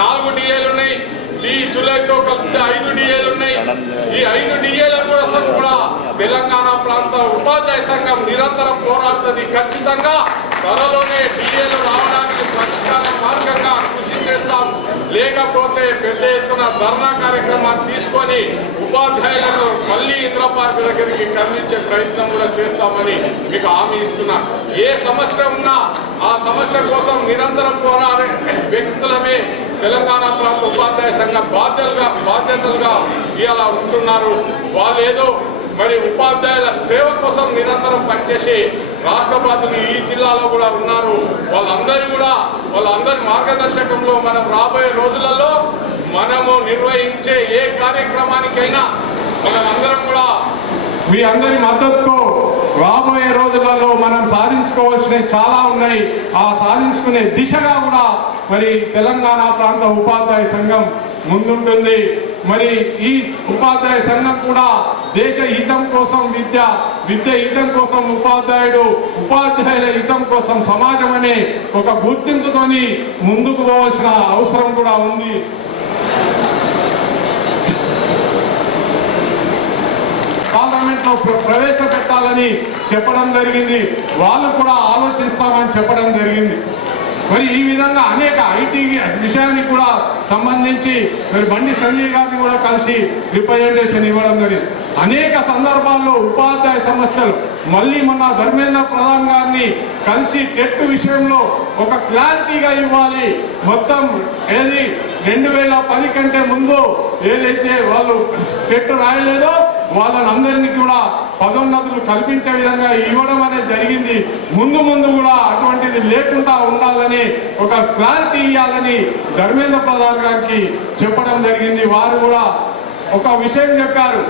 4 డిఏలు ఉన్నాయి. ఈ జూలైతో కలిపితే 5 డిఏలు ఉన్నాయి. ఈ 5 డిఏల కోసం కూడా తెలంగాణ ప్రాంత ఉపాధ్యాయ సంఘం నిరంతరం పోరాడుతుంది. ఖచ్చితంగా త్వరలోనే డిఏలు రావడానికి పరిష్కార మార్గంగా కృషి చేస్తాం. లేకపోతే పెద్ద ఎత్తున ధర్నా కార్యక్రమాన్ని తీసుకొని ఉపాధ్యాయులను మళ్ళీ ఇందిరా పార్క్ దగ్గరికి కదిలించే ప్రయత్నం కూడా చేస్తామని మీకు హామీ ఇస్తున్నాను. ఏ సమస్య ఉన్నా ఆ సమస్య కోసం నిరంతరం పోరాడే వ్యక్తులమే తెలంగాణ ప్రాంత ఉపాధ్యాయ సంఘ బాధ్యతలుగా ఇవాళ ఉంటున్నారు. వాళ్ళు ఏదో మరి ఉపాధ్యాయుల సేవ కోసం నిరంతరం పనిచేసి రాష్ట్రపతులు ఈ జిల్లాలో కూడా ఉన్నారు. వాళ్ళందరి మార్గదర్శకంలో మనం రాబోయే రోజులలో మనము నిర్వహించే ఏ కార్యక్రమానికైనా మనం అందరం కూడా మీ అందరి మద్దతుతో రాబోయే రోజులలో మనం సాధించుకోవాల్సినవి చాలా ఉన్నాయి. ఆ సాధించుకునే దిశగా కూడా మరి తెలంగాణ ప్రాంత ఉపాధ్యాయ సంఘం ముందుంటుంది. మరి ఈ ఉపాధ్యాయ సంఘం కూడా దేశ హితం కోసం విద్య హితం కోసం ఉపాధ్యాయుడు, ఉపాధ్యాయుల హితం కోసం సమాజం అనే ఒక గుర్తింపుతోని ముందుకు పోవాల్సిన అవసరం కూడా ఉంది. పార్లమెంట్లో ప్రవేశపెట్టాలని చెప్పడం జరిగింది. వాళ్ళు కూడా ఆలోచిస్తామని చెప్పడం జరిగింది. మరి ఈ విధంగా అనేక ఐటీ విషయానికి కూడా సంబంధించి మరి బండి సంజయ్ గారిని కూడా కలిసి రిప్రజెంటేషన్ ఇవ్వడం జరిగింది. అనేక సందర్భాల్లో ఉపాధ్యాయ సమస్యలు మళ్ళీ మొన్న ధర్మేంద్ర ప్రధాన్ గారిని కలిసి టెట్ విషయంలో ఒక క్లారిటీగా ఇవ్వాలి. మొత్తం ఏది 2010 కంటే ముందు ఏదైతే వాళ్ళు టెట్ రాయలేదో వాళ్ళందరినీ కూడా పదోన్నతులు కల్పించే విధంగా ఇవ్వడం అనేది జరిగింది. ముందు కూడా అటువంటిది లేకుండా ఉండాలని ఒక క్లారిటీ ఇవ్వాలని ధర్మేంద్ర ప్రధాన్ గారికి చెప్పడం జరిగింది. వారు కూడా ఒక విషయం చెప్పారు.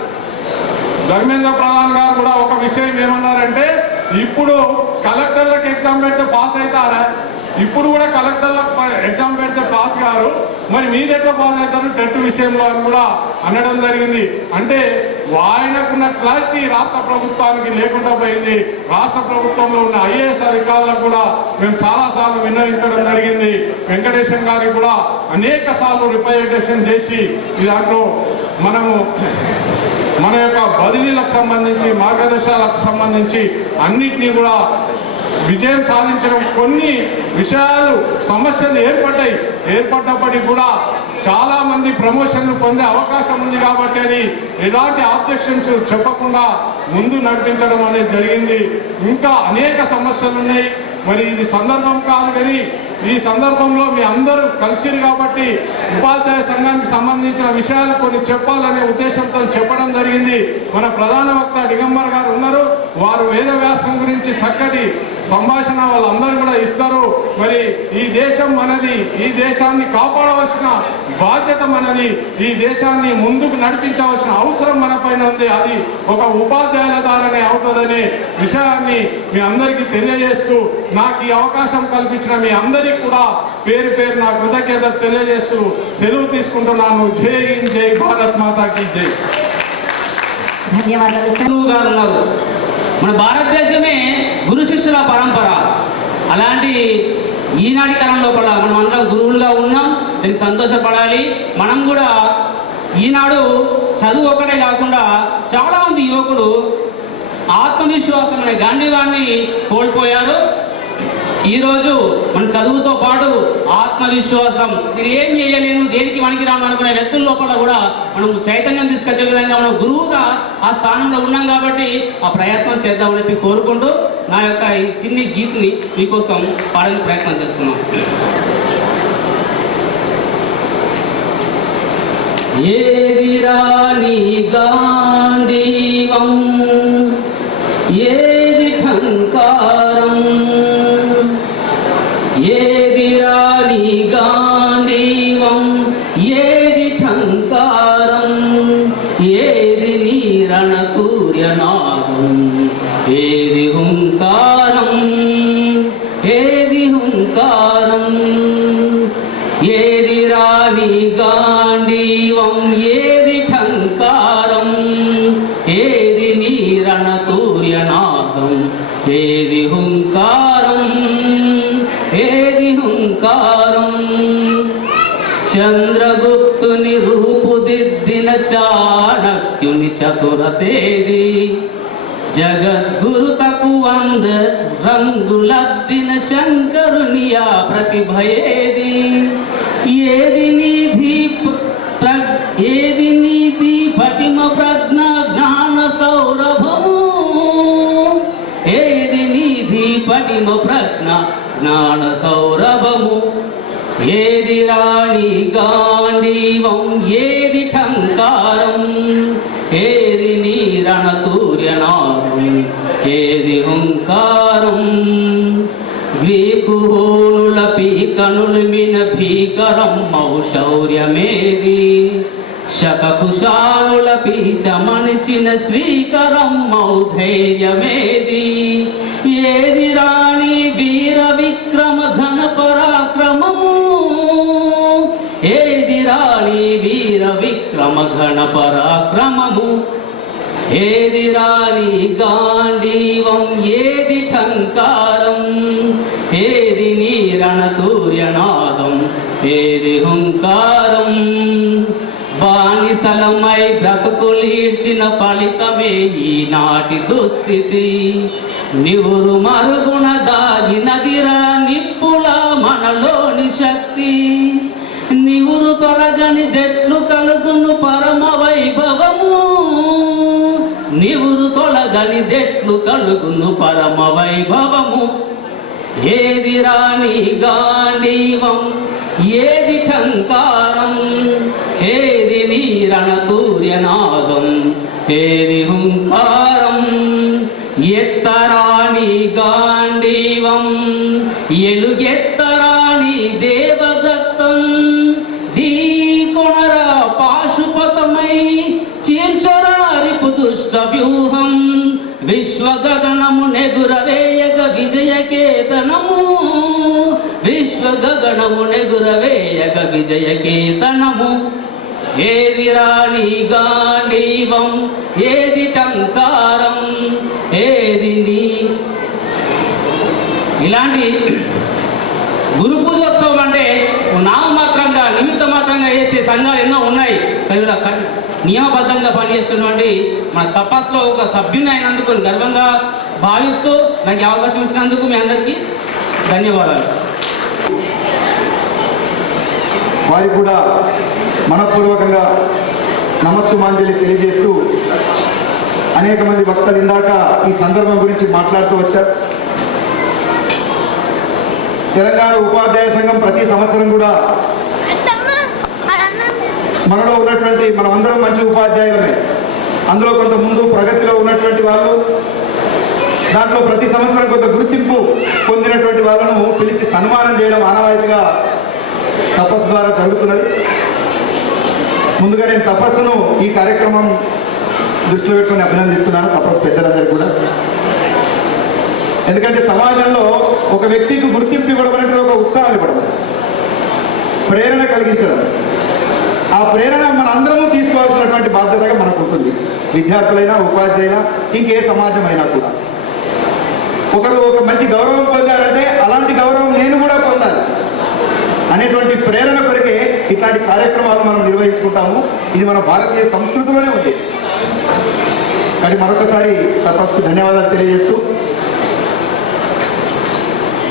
ధర్మేంద్ర ప్రధాన్ గారు కూడా ఒక విషయం ఏమన్నారంటే, ఇప్పుడు కలెక్టర్లకు ఎగ్జామ్ పెడితే పాస్ అవుతారా? ఇప్పుడు కూడా కలెక్టర్లకు ఎగ్జామ్ పెడితే పాస్ గారు, మరి మీరు ఎట్లా పాస్ అవుతారు టెట్ విషయంలో అని కూడా అనడం జరిగింది. అంటే ఆయనకున్న క్లారిటీ రాష్ట్ర ప్రభుత్వానికి లేకుండా పోయింది. రాష్ట్ర ప్రభుత్వంలో ఉన్న ఐఏఎస్ అధికారులకు కూడా మేము చాలాసార్లు విన్నవించడం జరిగింది. వెంకటేశం గారికి కూడా అనేక సార్లు రిప్రజెంటేషన్ చేసి ఈ దాంట్లో మనము మన యొక్క బదిలీలకు సంబంధించి మార్గదర్శకాలకు సంబంధించి అన్నిటినీ కూడా విజయం సాధించడం. కొన్ని విషయాలు సమస్యలు ఏర్పడ్డప్పటికీ కూడా చాలా మంది ప్రమోషన్లు పొందే అవకాశం ఉంది కాబట్టి అని ఎలాంటి ఆబ్జెక్షన్స్ చెప్పకుండా ముందు నడిపించడం అనేది జరిగింది. ఇంకా అనేక సమస్యలు ఉన్నాయి. మరి ఇది సందర్భం కాదు, కానీ ఈ సందర్భంలో మీ అందరూ కలిసిరు కాబట్టి ఉపాధ్యాయ సంఘానికి సంబంధించిన విషయాలు కొన్ని చెప్పాలనే ఉద్దేశంతో చెప్పడం జరిగింది. మన ప్రధాన వక్త దిగంబర్ గారు ఉన్నారు. వారు వేదవ్యాసం గురించి చక్కటి సంభాషణ వాళ్ళందరూ కూడా ఇస్తారు. మరి ఈ దేశం మనది, ఈ దేశాన్ని కాపాడవలసిన బాధ్యత మనది, ఈ దేశాన్ని ముందుకు నడిపించవలసిన అవసరం మన పైన ఉంది. అది ఒక ఉపాధ్యాయుల ద్వారానే అవుతుందనే విషయాన్ని మీ అందరికీ తెలియజేస్తూ, నాకు ఈ అవకాశం కల్పించిన మీ అందరికీ కూడా పేరు పేరు నా కృతజ్ఞత తెలియజేస్తూ సెలవు తీసుకుంటున్నాను. జై హింద్, జై భారత్ మాతాకి జై. ధన్యవాదాలు. మన భారతదేశమే గురు శిష్యుల పరంపర. అలాంటి ఈనాటి కాలంలో కూడా మనం అందరం గురువులుగా ఉన్నాం. దీనికి సంతోషపడాలి. మనం కూడా ఈనాడు చదువు ఒక్కటే కాకుండా చాలామంది యువకులు ఆత్మవిశ్వాసం అనే గాంధీవాన్ని కోల్పోయారు. ఈరోజు మన చదువుతో పాటు ఆత్మవిశ్వాసం, నేను ఏం చేయలేను, దేనికి పనికిరాను అనుకునే వ్యక్తుల లోపల కూడా మనం చైతన్యం తీసుకొచ్చే విధంగా మనం గురువుగా ఆ స్థానంలో ఉన్నాం కాబట్టి ఆ ప్రయత్నం చేద్దామని చెప్పి కోరుకుంటూ నా యొక్క ఈ చిన్ని గీత్ని మీకోసం పాడడానికి ప్రయత్నం చేస్తున్నాం. ఏదిరా నీ గాంధీవం, ఏది ఠంకారం, ఏదిరా నీ గాంధీవం, ఏది ఠంకారం, ఏది నీ రణతూర్యనాదం, ఏది హుంకారం, ఏది హుంకారం, ఏదిరా నీ గాంధీవం, ఏది ఠంకారం, ఏది నీ రణతూర్యనాదం, ఏది హుంకారం, ఏది హుంకారం. చంద్రగుప్తుని రూపుదిద్దిన చాణక్యుని చతురతేది, జగద్గురుతకు 100 రంగులద్దిన శంకరునియా ప్రతిభ ఏది, ఏది నీతి పటిమ ప్రజ్ఞ జ్ఞాన సౌరభము, ఏది నీతి పటిమ ప్రజ్ఞ జ్ఞాన సౌరభము, ఏది రాణి గాంధీవం, ఏది ఠంకారం, ఏది నీ రణతూర్యనాదం, ఏది హుంకారం. గ్రీకు హోనుల పీకనులు మిన భీకరం మౌశౌర్యమేది, శతకుశానుల పీచమణిచిన శ్రీకరమ్మౌ ధైర్యమేది ఏది రాణి వీర విక్రమ ఘన పరాక్రమము ఏది రాణి వీర విక్రమ ఘన పరాక్రమము ఏది రాణి గాంధీవం ఏది టంకారం ఏది నీరణతూర్యనాదం ఏది హుంకారం బానిసలమై బ్రతుకులీడ్చిన ఫలితమే ఈనాటి దుస్థితి నివురు మరుగుణ దాగినదిరా నిప్పుల మనలోని శక్తి నివురు తొలగని దెట్లు కలుగును పరమ వైభవము నివురు తొలగని దెట్లు కలుగును పరమ వైభవము ఏది రాణి గాంధీవం ఏది టంకారం ఏది నీరణతూర్యనాదం ఏది హుంకారం ఎత్తరాణి గాంధీవం ఎలుగెత్తరాణి దేవదత్తం ఢీకొనరా పాశుపతమై చీల్చరారిపు దుష్ట వ్యూహం విశ్వగగనము నెగురవేయగ విజయకేతనము విశ్వగగనము నెగురవేయగ విజయకేతనము ఏది రాణి గాంధీవం ఏది టంకారం ఏది నీ ఇలాంటి గురు పూజోత్సవం అంటే నామమాత్రంగా నిమిత్త మాత్రంగా వేసే సంఘాలు ఎన్నో ఉన్నాయి. కానీ నియమబద్ధంగా పనిచేస్తున్నటువంటి మన తపస్సులో ఒక సభ్యుని అయినందుకు గర్వంగా భావిస్తూ నాకు అవకాశం ఇచ్చినందుకు మీ అందరికీ ధన్యవాదాలు. వారికి కూడా మనపూర్వకంగా నమస్సుమాంజలి తెలియజేస్తూ అనేక మంది వక్తలు ఇందాక ఈ సందర్భం గురించి మాట్లాడుతూ వచ్చారు. తెలంగాణ ఉపాధ్యాయ సంఘం ప్రతి సంవత్సరం కూడా మనలో ఉన్నటువంటి మనమందరం మంచి ఉపాధ్యాయులమే, అందులో కొంత ముందు ప్రగతిలో ఉన్నటువంటి వాళ్ళు, దాంట్లో ప్రతి సంవత్సరం కొంత గుర్తింపు పొందినటువంటి వాళ్ళను పిలిచి సన్మానం చేయడం ఆనవాయితీగా తపస్సు ద్వారా జరుగుతున్నది. ముందుగా నేను తపస్సును ఈ కార్యక్రమం దృష్టిలో పెట్టుకొని అభినందిస్తున్నాను తపస్సు పెద్దలందరూ కూడా. ఎందుకంటే సమాజంలో ఒక వ్యక్తికి గుర్తింపు ఇవ్వడం అంటే ఒక ఉత్సాహం ఇవ్వడం, ప్రేరణ కలిగించడం, ఆ ప్రేరణ మన అందరము తీసుకోవాల్సినటువంటి బాధ్యతగా మనకు ఉంటుంది. విద్యార్థులైనా ఉపాధ్యాయులైనా ఇంకే సమాజం అయినా కూడా ఒకరు ఒక మంచి గౌరవం పొందారంటే అలాంటి గౌరవం నేను కూడా పొందాలి అనేటువంటి ప్రేరణ కొరకే ఇట్లాంటి కార్యక్రమాలు మనం నిర్వహించుకుంటాము. ఇది మన భారతీయ సంస్కృతిలోనే ఉంది. కానీ మరొకసారి తపస్సుకు ధన్యవాదాలు తెలియజేస్తూ,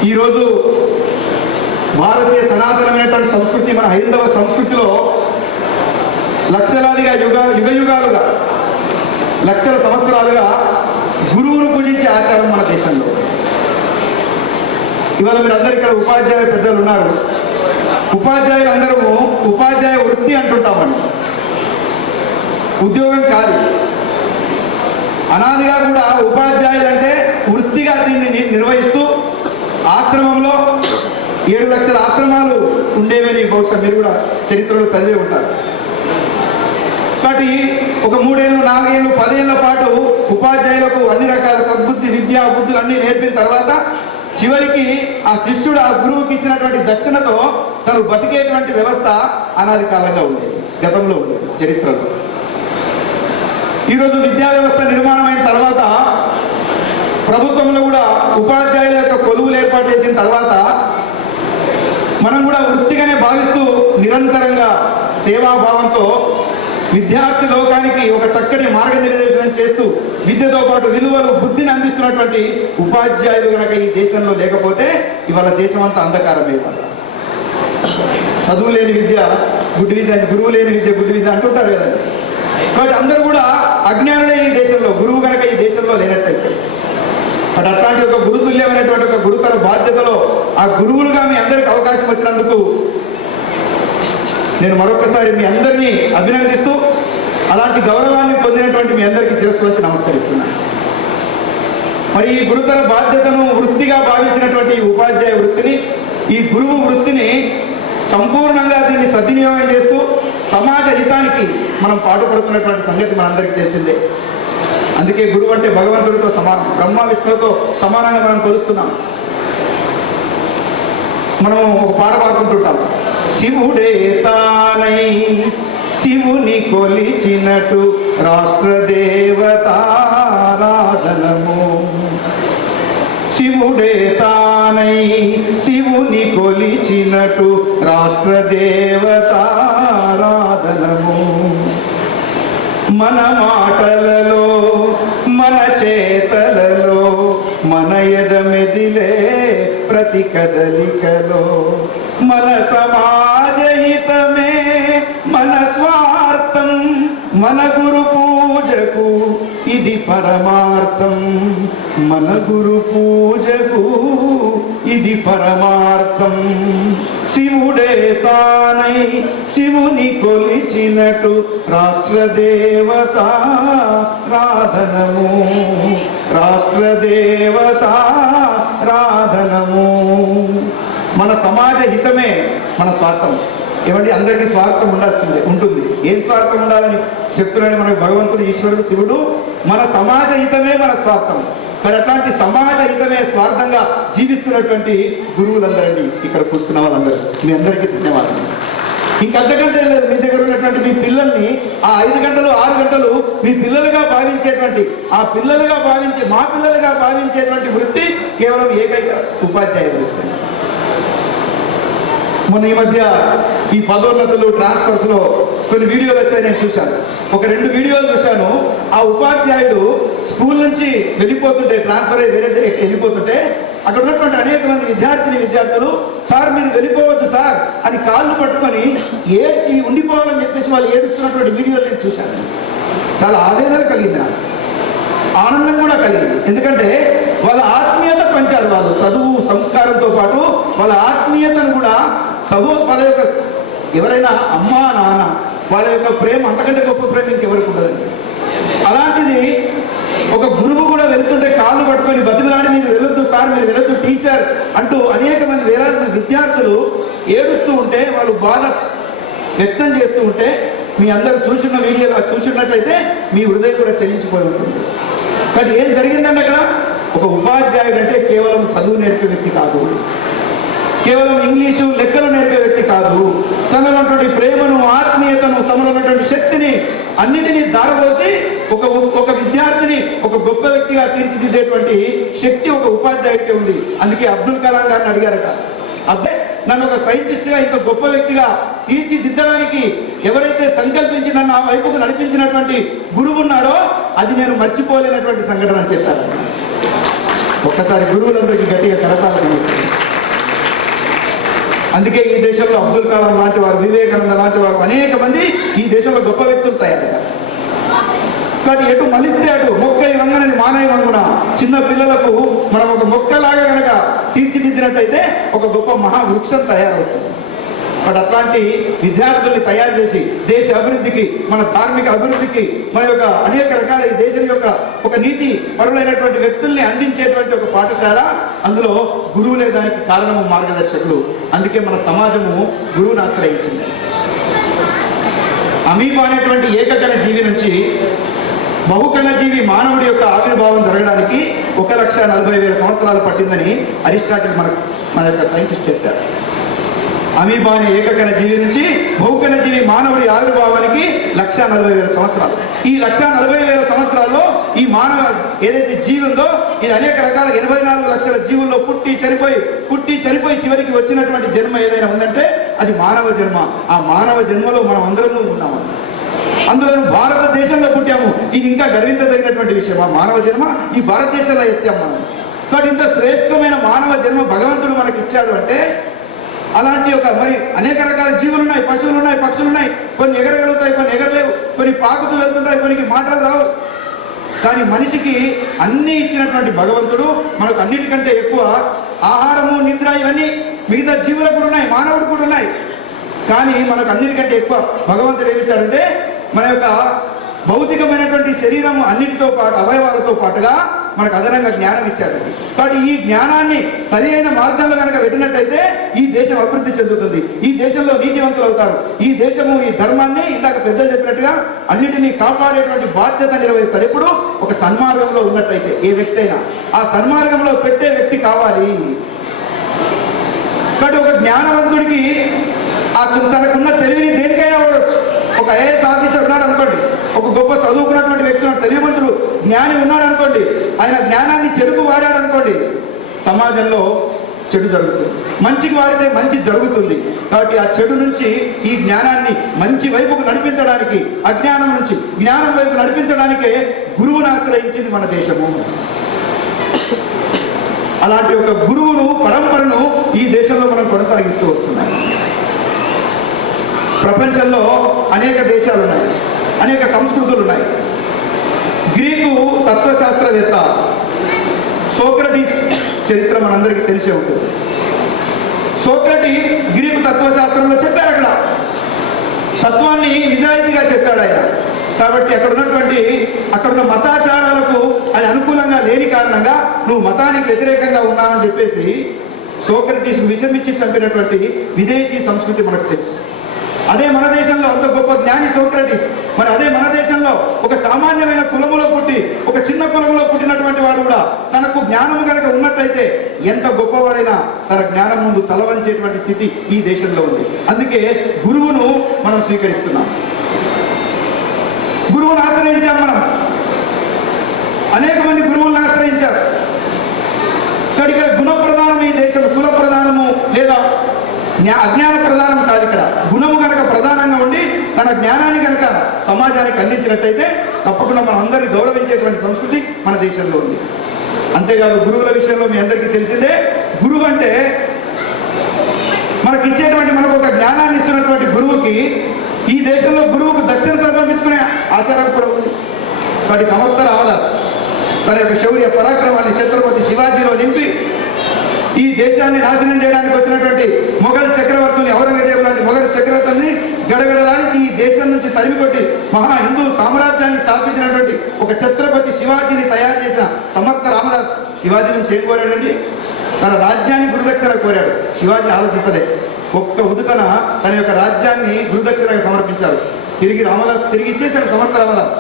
ఈరోజు భారతీయ సనాతనమైనటువంటి సంస్కృతి, మన హైందవ సంస్కృతిలో లక్షలాదిగా యుగాలుగా లక్షల సంవత్సరాలుగా గురువును పూజించే ఆచారం మన దేశంలో. ఇవాళ మీరు అందరు ఇక్కడ ఉపాధ్యాయ పెద్దలు ఉన్నారు. ఉపాధ్యాయులందరూ ఉపాధ్యాయ వృత్తి అంటుంటామని, ఉద్యోగం కాదు. అనాదిగా కూడా ఉపాధ్యాయులు అంటే వృత్తిగా దీన్ని నిర్వహిస్తూ ఆశ్రమంలో 7 లక్షల ఆశ్రమాలు ఉండేవని బహుశా మీరు కూడా చరిత్రలో చదివే ఉంటారు. కాబట్టి ఒక 3 ఏళ్ళు 4 ఏళ్ళు 10 ఏళ్ల పాటు ఉపాధ్యాయులకు అన్ని రకాల సద్బుద్ధి విద్యా బుద్ధులు అన్నీ నేర్పిన తర్వాత చివరికి ఆ శిష్యుడు ఆ గురువుకి ఇచ్చినటువంటి దక్షిణతో తను బతికేటువంటి వ్యవస్థ అనాది కాలంగా ఉండేది, గతంలో ఉండేది చరిత్రలో. ఈరోజు విద్యా వ్యవస్థ నిర్మాణం అయిన తర్వాత ప్రభుత్వంలో కూడా ఉపాధ్యాయుల యొక్క కొలువులు ఏర్పాటు చేసిన తర్వాత మనం కూడా వృత్తిగానే భావిస్తూ నిరంతరంగా సేవాభావంతో విద్యార్థి లోకానికి ఒక చక్కటి మార్గనిర్దేశనం చేస్తూ విద్యతో పాటు విలువలు బుద్ధిని అందిస్తున్నటువంటి ఉపాధ్యాయులు కనుక ఈ దేశంలో లేకపోతే ఇవాళ దేశం అంతా అంధకారమే. ఇవాళ చదువు లేని విద్య గుడ్డి విద్య, గురువు లేని విద్య గుడ్డి విద్య అంటుంటారు కదండి. కాబట్టి అందరూ కూడా అజ్ఞానులే ఈ దేశంలో, గురువు కనుక ఈ దేశంలో లేనట్టయితే. బట్ అట్లాంటి ఒక గురుతుల్యమైనటువంటి ఒక గురుతర బాధ్యతలో ఆ గురువులుగా మీ అందరికి అవకాశం వచ్చినందుకు నేను మరొకసారి మీ అందరినీ అభినందిస్తూ అలాంటి గౌరవాన్ని పొందినటువంటి మీ అందరికీ శిరస్సు వచ్చి నమస్కరిస్తున్నాను. మరి ఈ గురుతర బాధ్యతను వృత్తిగా భావించినటువంటి ఈ ఉపాధ్యాయ వృత్తిని, ఈ గురువు వృత్తిని సంపూర్ణంగా దీన్ని సద్వినియోగం చేస్తూ సమాజ హితానికి మనం పాటుపడుతున్నటువంటి సంగతి మనందరికీ తెలిసిందే. అందుకే గురువు అంటే భగవంతుడితో సమానం, బ్రహ్మ విష్ణువుతో సమానంగా మనం కొలుస్తున్నాం. మనం ఒక పాట పాడుకుంటుంటాం, శివుడే తానై శివుని కొలిచినట్టు రాష్ట్ర దేవతారాధనము. శివుడే తానై శివుని కొలిచినట్టు రాష్ట్ర దేవతారాధనము. మన మాటలలో మన చేతలలో మన ఎదమెదిలే ప్రతి కదలికలో మన సమాజ హితమే మన స్వార్థం. మన గురు పూజకు ఇది పరమార్థం, మన గురు పూజకు ఇది పరమార్థం. శివుడే తానై శివుని కొలిచినట్టు రాష్ట్ర దేవతారాధనము, రాష్ట్ర దేవతారాధనము. మన సమాజ హితమే మన స్వార్థం. ఏమండి, అందరికీ స్వార్థం ఉండాల్సిందే ఉంటుంది. ఏం స్వార్థం ఉండాలని చెప్తున్నాడు మనకు భగవంతుడు, ఈశ్వరుడు, శివుడు. మన సమాజ హితమే మన స్వార్థం. మరి అట్లాంటి సమాజ హితమే స్వార్థంగా జీవిస్తున్నటువంటి గురువులందరండి, ఇక్కడ కూర్చున్న వాళ్ళందరూ మీ అందరికీ ధన్యవాదాలు. ఇంకంతకంటే లేదు, మీ దగ్గర ఉన్నటువంటి మీ పిల్లల్ని ఆ 5 గంటలు 6 గంటలు మీ పిల్లలుగా భావించేటువంటి ఆ పిల్లలుగా భావించే మా పిల్లలుగా భావించేటువంటి వృత్తి కేవలం ఏకైక ఉపాధ్యాయ వృత్తి. మొన్న ఈ మధ్య ఈ పదోన్నతులు ట్రాన్స్ఫర్స్ లో కొన్ని వీడియోలు వచ్చాయి, నేను చూశాను. ఒక 2 వీడియోలు చూశాను. ఆ ఉపాధ్యాయుడు స్కూల్ నుంచి వెళ్ళిపోతుంటే, ట్రాన్స్ఫర్ అయ్యి వేరే వెళ్ళిపోతుంటే, అక్కడ ఉన్నటువంటి అనేక మంది విద్యార్థులు సార్ మీరు వెళ్ళిపోవద్దు సార్ అని కాళ్ళు పట్టుకొని ఏడ్చి ఉండిపోవాలని చెప్పేసి వాళ్ళు ఏడుస్తున్నటువంటి వీడియోలు నేను చూశాను. చాలా ఆవేదన కలిగింది, నాకు ఆనందం కూడా కలిగింది. ఎందుకంటే వాళ్ళ ఆత్మీయత పెంచారు. వాళ్ళు చదువు సంస్కారంతో పాటు వాళ్ళ ఆత్మీయతను కూడా వాళ్ళ యొక్క ఎవరైనా అమ్మా నాన్న వాళ్ళ యొక్క ప్రేమ అంతకంటే గొప్ప ప్రేమ ఇంకెవరికి ఉండదండి. అలాంటిది ఒక గురువు కూడా వెళ్తుంటే కాళ్ళు పట్టుకొని బతిమలాడి మీరు వెళ్ళొద్దు సార్, మీరు వెళ్ళొద్దు టీచర్ అంటూ అనేక మంది వేలాది మంది విద్యార్థులు ఏడుస్తూ ఉంటే, వాళ్ళు బాధ వ్యక్తం చేస్తూ ఉంటే, మీ అందరూ చూసిన వీడియోలో చూసినట్లయితే మీ హృదయం కూడా చెల్లించిపోయి ఉంటుంది. కానీ ఏం జరిగిందండి అక్కడ? ఒక ఉపాధ్యాయుడు అంటే కేవలం చదువు నేర్పే వ్యక్తి కాదు, కేవలం ఇంగ్లీషు లెక్కలు నేర్పే వ్యక్తి కాదు. తనలో ఉన్నటువంటి ప్రేమను, ఆత్మీయతను, తమలో ఉన్నటువంటి శక్తిని అన్నిటినీ దారబోసి ఒక విద్యార్థిని ఒక గొప్ప వ్యక్తిగా తీర్చిదిద్దేటువంటి శక్తి ఒక ఉపాధ్యాయుడికి ఉంది. అందుకే అబ్దుల్ కలాం గారిని అడిగారట, అదే నన్ను ఒక సైంటిస్ట్గా ఇంత గొప్ప వ్యక్తిగా తీర్చిదిద్దడానికి ఎవరైతే సంకల్పించి నన్ను ఆ వైపుకు నడిపించినటువంటి గురువు ఉన్నాడో అది నేను మర్చిపోలేనటువంటి సంఘటన అని చెప్పారు. ఒక్కసారి గురువులందరికీ గట్టిగా కరతాలని. అందుకే ఈ దేశంలో అబ్దుల్ కలాం లాంటి వారు, వివేకానంద లాంటి వారు, అనేక మంది ఈ దేశంలో గొప్ప వ్యక్తులు తయారయ్యారు. కానీ ఎటు మలిస్తే అటు మొక్కై వంగనని మానవి వంగున. చిన్న పిల్లలకు మనం ఒక మొక్కలాగా కనుక తీర్చిదిద్దినట్టయితే ఒక గొప్ప మహావృక్షం తయారవుతుంది. బట్ అట్లాంటి విద్యార్థుల్ని తయారు చేసి దేశ అభివృద్ధికి, మన ధార్మిక అభివృద్ధికి, మన యొక్క అనేక రకాల ఈ దేశం యొక్క ఒక నీతి పరులైనటువంటి వ్యక్తుల్ని అందించేటువంటి ఒక పాఠశాల, అందులో గురువులే దానికి కారణము, మార్గదర్శకులు. అందుకే మన సమాజము గురువుని ఆశ్రయించింది. అమీబా అనేటువంటి ఏకగణ జీవి నుంచి బహుకణ జీవి మానవుడి యొక్క ఆవిర్భావం జరగడానికి 1,40,000 సంవత్సరాలు పట్టిందని అరిస్టాటిల్ మన యొక్క సైంటిస్ట్ చెప్పారు. అమీబా అనే ఏకకణ జీవి నుంచి బహుకణ జీవి మానవుడి ఆవిర్భావానికి 1,40,000 సంవత్సరాలు. ఈ 1,40,000 సంవత్సరాల్లో ఈ మానవ ఏదైతే జీవి ఉందో ఇది అనేక రకాల 84 లక్షల జీవుల్లో పుట్టి చనిపోయి చివరికి వచ్చినటువంటి జన్మ ఏదైనా ఉందంటే అది మానవ జన్మ. ఆ మానవ జన్మలో మనం అందరము ఉన్నాము. అందులో భారతదేశంలో పుట్టాము. ఇది ఇంకా గర్వించదగినటువంటి విషయం. ఆ మానవ జన్మ ఈ భారతదేశంలో ఎత్తాం మనం. కాబట్టి ఇంత శ్రేష్టమైన మానవ జన్మ భగవంతుడు మనకి ఇచ్చాడు అంటే, అలాంటి ఒక మరి అనేక రకాల జీవులు ఉన్నాయి, పశువులు ఉన్నాయి, పక్షులు ఉన్నాయి. కొన్ని ఎగరగలుగుతాయి, కొన్ని ఎగరలేవు, కొన్ని పాకుతూ వెళ్తుంటాయి, కొన్ని మాటలు రావు. కానీ మనిషికి అన్నీ ఇచ్చినటువంటి భగవంతుడు మనకు అన్నిటికంటే ఎక్కువ ఆహారము, నిద్ర ఇవన్నీ మిగతా జీవులకు కూడా ఉన్నాయి, మానవుడు కూడా ఉన్నాయి. కానీ మనకు అన్నిటికంటే ఎక్కువ భగవంతుడు ఏమిచ్చాడంటే మన యొక్క భౌతికమైనటువంటి శరీరము అన్నిటితో పాటు అవయవాలతో పాటుగా మనకు అదనంగా జ్ఞానం ఇచ్చాడు. కాబట్టి ఈ జ్ఞానాన్ని సరి అయిన మార్గంలో కనుక పెట్టినట్టయితే ఈ దేశం అభివృద్ధి చెందుతుంది, ఈ దేశంలో నీతివంతులు అవుతారు, ఈ దేశము ఈ ధర్మాన్ని ఇందాక పెద్దలు చెప్పినట్టుగా అన్నిటినీ కాపాడేటువంటి బాధ్యత నిర్వహిస్తారు. ఎప్పుడు ఒక సన్మార్గంలో ఉన్నట్టయితే ఏ వ్యక్తి అయినా ఆ సన్మార్గంలో పెట్టే వ్యక్తి కావాలి. కాబట్టి ఒక జ్ఞానవంతుడికి తనకున్న తెలివిని దేనికైనా వాడవచ్చు. ఒక ఐఏఎస్ ఆఫీసర్ ఉన్నాడు అనుకోండి, ఒక గొప్ప చదువుకున్నటువంటి వ్యక్తి ఉన్నాడు, తెలివిమంతుడు జ్ఞాని ఉన్నాడు అనుకోండి, ఆయన జ్ఞానాన్ని చెడుకు వాడాడు అనుకోండి, సమాజంలో చెడు జరుగుతుంది. మంచికి వాడితే మంచి జరుగుతుంది. కాబట్టి ఆ చెడు నుంచి ఈ జ్ఞానాన్ని మంచి వైపుకు నడిపించడానికి, అజ్ఞానం నుంచి జ్ఞానం వైపు నడిపించడానికే గురువును ఆశ్రయించింది మన దేశము. అలాంటి ఒక గురువును పరంపరను ఈ దేశంలో మనం కొనసాగిస్తూ వస్తున్నాం. ప్రపంచంలో అనేక దేశాలు ఉన్నాయి, అనేక సంస్కృతులు ఉన్నాయి. గ్రీకు తత్వశాస్త్రవేత్త సోక్రటీస్ చరిత్ర మనందరికీ తెలిసే ఉంటుంది. సోక్రటీస్ గ్రీకు తత్వశాస్త్రంలో చెప్పాడు, అక్కడ తత్వాన్ని నిజాయితీగా చెప్పాడు ఆయన. కాబట్టి అక్కడున్న మతాచారాలకు అది అనుకూలంగా లేని కారణంగా నువ్వు మతానికి వ్యతిరేకంగా ఉన్నావని చెప్పేసి సోక్రటీస్ విషమిచ్చి చంపినటువంటి విదేశీ సంస్కృతి మనకు తెలుసు. అదే మన దేశంలో అంత గొప్ప జ్ఞాని సోక్రటీస్, మరి అదే మన దేశంలో ఒక సామాన్యమైన కులములో పుట్టి, ఒక చిన్న కులంలో పుట్టినటువంటి వాడు కూడా తనకు జ్ఞానం కనుక ఉన్నట్లయితే ఎంత గొప్పవాడైనా తన జ్ఞానం ముందు తలవంచేటువంటి స్థితి ఈ దేశంలో ఉంది. అందుకే గురువును మనం స్వీకరిస్తున్నాం, గురువును ఆశ్రయించాం. మనం అనేక మంది గురువులను ఆశ్రయించారు. ఇక్కడ గుణ ప్రధానం ఈ దేశం, కుల ప్రధానము లేదా అజ్ఞాన ప్రధానం కాదు. ఇక్కడ గుణము కనుక ప్రధానంగా ఉండి తన జ్ఞానాన్ని కనుక సమాజానికి అందించినట్టయితే తప్పకుండా మనం అందరినీ గౌరవించేటువంటి సంస్కృతి మన దేశంలో ఉంది. అంతేకాదు గురువుల విషయంలో మీ అందరికీ తెలిసిందే, గురువు అంటే మనకి ఇచ్చేటువంటి, మనకు ఒక జ్ఞానాన్ని ఇస్తున్నటువంటి గురువుకి ఈ దేశంలో గురువుకు దక్షిణ సమర్పించుకునే ఆచారం కూడా ఉంది. వాటి సమర్థ రామదాస్ తన యొక్క శౌర్య పరాక్రమాన్ని ఛత్రపతి శివాజీలో నింపి ఈ దేశాన్ని నాశనం చేయడానికి వచ్చినటువంటి మొఘల్ చక్రవర్తుల్ని, ఔరంగజేబు లాంటి మొఘల్ చక్రవర్తుల్ని గడగడలానికి ఈ దేశం నుంచి తరిమికొట్టి మహా హిందూ సామ్రాజ్యాన్ని స్థాపించినటువంటి ఒక ఛత్రపతి శివాజీని తయారు చేసిన సమర్థ రామదాస్ శివాజీ నుంచి ఏం కోరాడండి? తన రాజ్యాన్ని గురుదక్షిణ కోరాడు. శివాజీ ఆలోచించలే, ఒక్క ఉదుకన తన యొక్క రాజ్యాన్ని గురుదక్షిణగా సమర్పించారు. తిరిగి ఇచ్చేశాడు సమర్థ రామదాస్.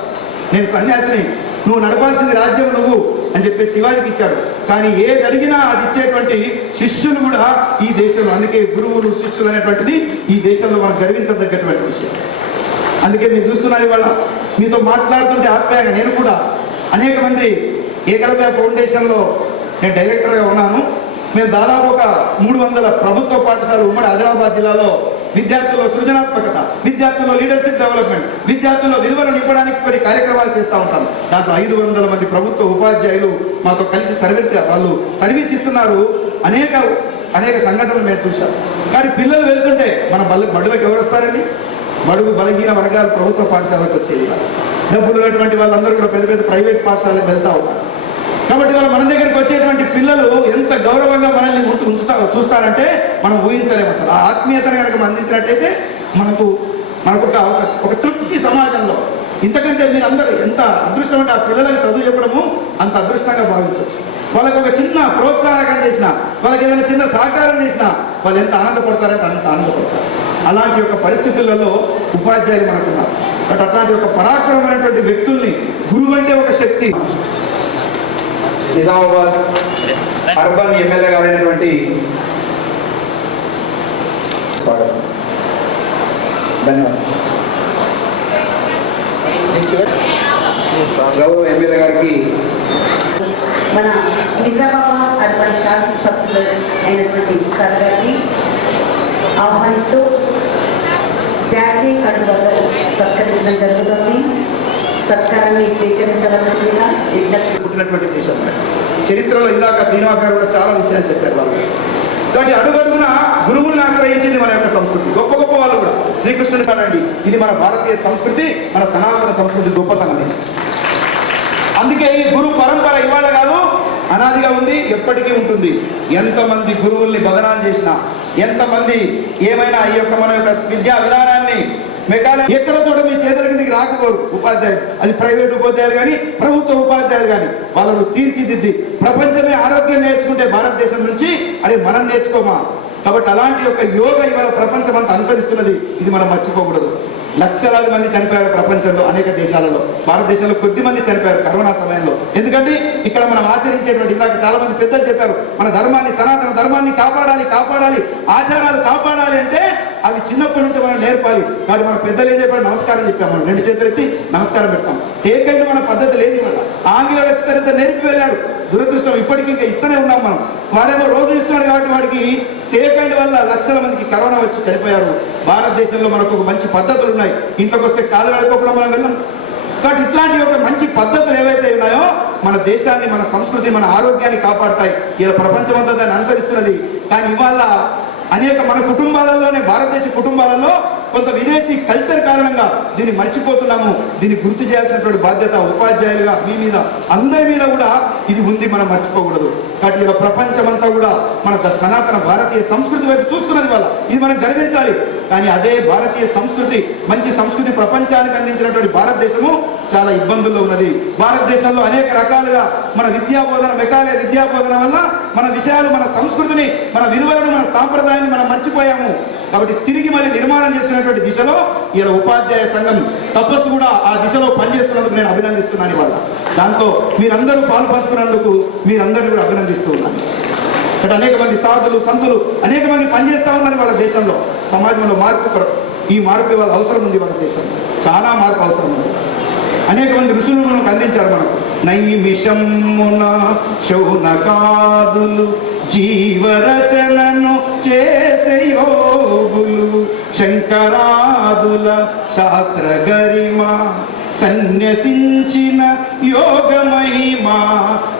నేను సన్యాసిని, నువ్వు నడపాల్సింది రాజ్యం నువ్వు అని చెప్పి శివాజీకి ఇచ్చాడు. కానీ ఏది అడిగినా అది ఇచ్చేటువంటి శిష్యులు కూడా ఈ దేశంలో, అందుకే గురువులు శిష్యులు అనేటువంటిది ఈ దేశంలో మనం గర్వించదగ్గటువంటి విషయం. అందుకే మీరు చూస్తున్నారు ఇవాళ మీతో మాట్లాడుతుంటే ఆప్యాయంగా, నేను కూడా అనేక మంది ఏకలవ్య ఫౌండేషన్లో నేను డైరెక్టర్గా ఉన్నాను. మేము దాదాపు ఒక 300 ప్రభుత్వ పాఠశాలలు ఉమ్మడి ఆదిలాబాద్ జిల్లాలో విద్యార్థుల్లో సృజనాత్మకత, విద్యార్థుల్లో లీడర్షిప్ డెవలప్మెంట్, విద్యార్థుల్లో విలువలు నింపడానికి కొన్ని కార్యక్రమాలు చేస్తూ ఉంటాం. దాంట్లో 500 మంది ప్రభుత్వ ఉపాధ్యాయులు మాతో కలిసి వాళ్ళు సర్వీస్ ఇస్తున్నారు. అనేక సంఘటనలు మేము చూసాం. కానీ పిల్లలు వెళ్తుంటే మన బడులకు ఎవరు వస్తారండి? బడుగు బలహీన వర్గాలు ప్రభుత్వ పాఠశాలకు వచ్చేది. డబ్బులు ఉన్నటువంటి వాళ్ళందరూ కూడా పెద్ద పెద్ద ప్రైవేట్ పాఠశాలకు వెళ్తూ ఉంటారు. కాబట్టి వాళ్ళు మన దగ్గరికి వచ్చేటువంటి పిల్లలు ఎంత గౌరవంగా మనల్ని చూస్తారంటే మనం ఊహించలేము. అసలు ఆ ఆత్మీయతను కనుక అందించినట్టయితే మనకు ఒక తృప్తి సమాజంలో. ఇంతకంటే మీరందరూ ఎంత అదృష్టం అంటే ఆ పిల్లలకి చదువు చెప్పడము అంత అదృష్టంగా భావించవచ్చు. వాళ్ళకి ఒక చిన్న ప్రోత్సాహకం చేసినా, వాళ్ళకి ఏదైనా చిన్న సహకారం చేసినా వాళ్ళు ఎంత ఆనందపడతారంటే అంత ఆనందపడతారు. అలాంటి యొక్క పరిస్థితులలో ఉపాధ్యాయులు మనకున్నారు. బట్ అట్లాంటి ఒక పరాక్రమమైనటువంటి వ్యక్తుల్ని, గురువు అంటే ఒక శక్తి. నిజామాబాద్ అర్బన్ ఎమ్మెల్యే గారైనటువంటి ధన్యవాదాలు. గౌరవ ఎమ్మెల్యే గారికి మన నిజామాబాద్ అర్బన్ శాసనసభ్యులు అయినటువంటి సార్ గారిని ఆహ్వానిస్తూ బ్యాడ్జీ కండువలో సత్కరించడం జరుగుతుంది. సత్కారాన్ని స్వీకరించవలసిందిగా పుట్టినటువంటి దేశం. చరిత్రలో ఇందాక శ్రీనివాస్ గారు కూడా చాలా విషయాలు చెప్పారు వాళ్ళు. కాబట్టి అడుగడుగున గురువుల్ని ఆశ్రయించింది మన యొక్క సంస్కృతి. గొప్ప గొప్ప వాళ్ళు కూడా శ్రీకృష్ణుని కాదండి, ఇది మన భారతీయ సంస్కృతి, మన సనాతన సంస్కృతి గొప్పతనమే. అందుకే ఈ గురు పరంపర ఇవాళ కాదు, అనాదిగా ఉంది, ఎప్పటికీ ఉంటుంది. ఎంతమంది గురువుల్ని బదనాలు చేసినా, ఎంతమంది ఏమైనా ఈ యొక్క మన యొక్క విద్యా విధానాన్ని మెకాలే ఎక్కడ చోట మీ చేతుల కిందకి రాకపోరు ఉపాధ్యాయులు, అది ప్రైవేట్ ఉపాధ్యాయులు కానీ ప్రభుత్వ ఉపాధ్యాయులు కానీ వాళ్ళను తీర్చిదిద్ది ప్రపంచమే ఆరోగ్యం నేర్చుకుంటే భారతదేశం నుంచి అరే మనం నేర్చుకోమా. కాబట్టి అలాంటి యొక్క యోగ ఇవాళ ప్రపంచం అంతా అనుసరిస్తున్నది, ఇది మనం మర్చిపోకూడదు. లక్షలాది మంది చనిపోయారు ప్రపంచంలో అనేక దేశాలలో, భారతదేశంలో కొద్ది మంది చనిపోయారు కరోనా సమయంలో. ఎందుకంటే ఇక్కడ మనం ఆచరించేటువంటి, ఇందాక చాలా మంది పెద్దలు చెప్పారు, మన ధర్మాన్ని, సనాతన ధర్మాన్ని కాపాడాలి, ఆచారాలు కాపాడాలి అంటే అవి చిన్నప్పటి నుంచి మనం నేర్పాలి. కాబట్టి మన పెద్దలు ఏం చెప్పారు, నమస్కారం చెప్పాం, మనం 2 చేతులు ఎత్తి నమస్కారం పెడతాం. సేకండ్ మన పద్ధతి లేదు. ఇవాళ ఆంగ్లేయుడు వచ్చిన నేర్పి వెళ్ళాడు, దురదృష్టం ఇప్పటికీ ఇంకా ఇస్తూనే ఉన్నాం మనం. వాడేమో రోజు ఇస్తున్నాడు కాబట్టి వాడికి సేకండ్ వల్ల లక్షల మందికి కరోనా వచ్చి చనిపోయారు. భారతదేశంలో మనకు ఒక మంచి పద్ధతులు ఉన్నాయి, ఇంట్లోకి వస్తే కాలు కడుక్కోకుండా మనం వెళ్ళాం. కాబట్టి ఇట్లాంటి ఒక మంచి పద్ధతులు ఏవైతే ఉన్నాయో మన దేశాన్ని, మన సంస్కృతి, మన ఆరోగ్యాన్ని కాపాడుతాయి. ఇలా ప్రపంచం అంతా దాన్ని అనుసరిస్తున్నది. కానీ ఇవాళ అనేక మన కుటుంబాలలోనే, భారతదేశ కుటుంబాలలో కొంత విదేశీ కల్చర్ కారణంగా దీన్ని మర్చిపోతున్నాము. దీన్ని గుర్తు చేయాల్సినటువంటి బాధ్యత ఉపాధ్యాయులుగా మీ మీద, అందరి మీద కూడా ఇది ఉంది, మనం మర్చిపోకూడదు. కాబట్టి ఇలా ప్రపంచమంతా కూడా మన సనాతన భారతీయ సంస్కృతి వైపు చూస్తున్నది వల్ల ఇది మనం గర్వించాలి. కానీ అదే భారతీయ సంస్కృతి, మంచి సంస్కృతి ప్రపంచానికి అందించినటువంటి భారతదేశము చాలా ఇబ్బందుల్లో ఉన్నది. భారతదేశంలో అనేక రకాలుగా మన విద్యాబోధన, మెకాలే విద్యాబోధన వల్ల మన విషయాలు, మన సంస్కృతిని, మన విలువలను, మన సాంప్రదాయాన్ని మనం మర్చిపోయాము. కాబట్టి తిరిగి మళ్ళీ నిర్మాణం చేసుకునేటువంటి దిశలో ఇలా ఉపాధ్యాయ సంఘం తపస్సు కూడా ఆ దిశలో పనిచేస్తున్నందుకు నేను అభినందిస్తున్నాను. ఇవాళ దాంతో మీరందరూ పాలు పంచుకున్నందుకు మీరందరినీ కూడా అభినందిస్తూ ఉన్నాను. ఇక్కడ అనేక మంది సాధులు, సంతులు అనేక మంది పనిచేస్తూ ఉన్నారు వాళ్ళ దేశంలో. సమాజంలో మార్పు, ఈ మార్పు ఇవాళ అవసరం ఉంది. వాళ్ళ దేశంలో చాలా మార్పు అవసరం ఉంది. అనేక మంది ఋషులు మనకు అందించారు. మనకు నైమిషమున శౌనకాదులు జీవరచనను చేసే యోగులు, శంకరాదుల శాస్త్ర గరిమ సన్యసించిన యోగ మహిమా,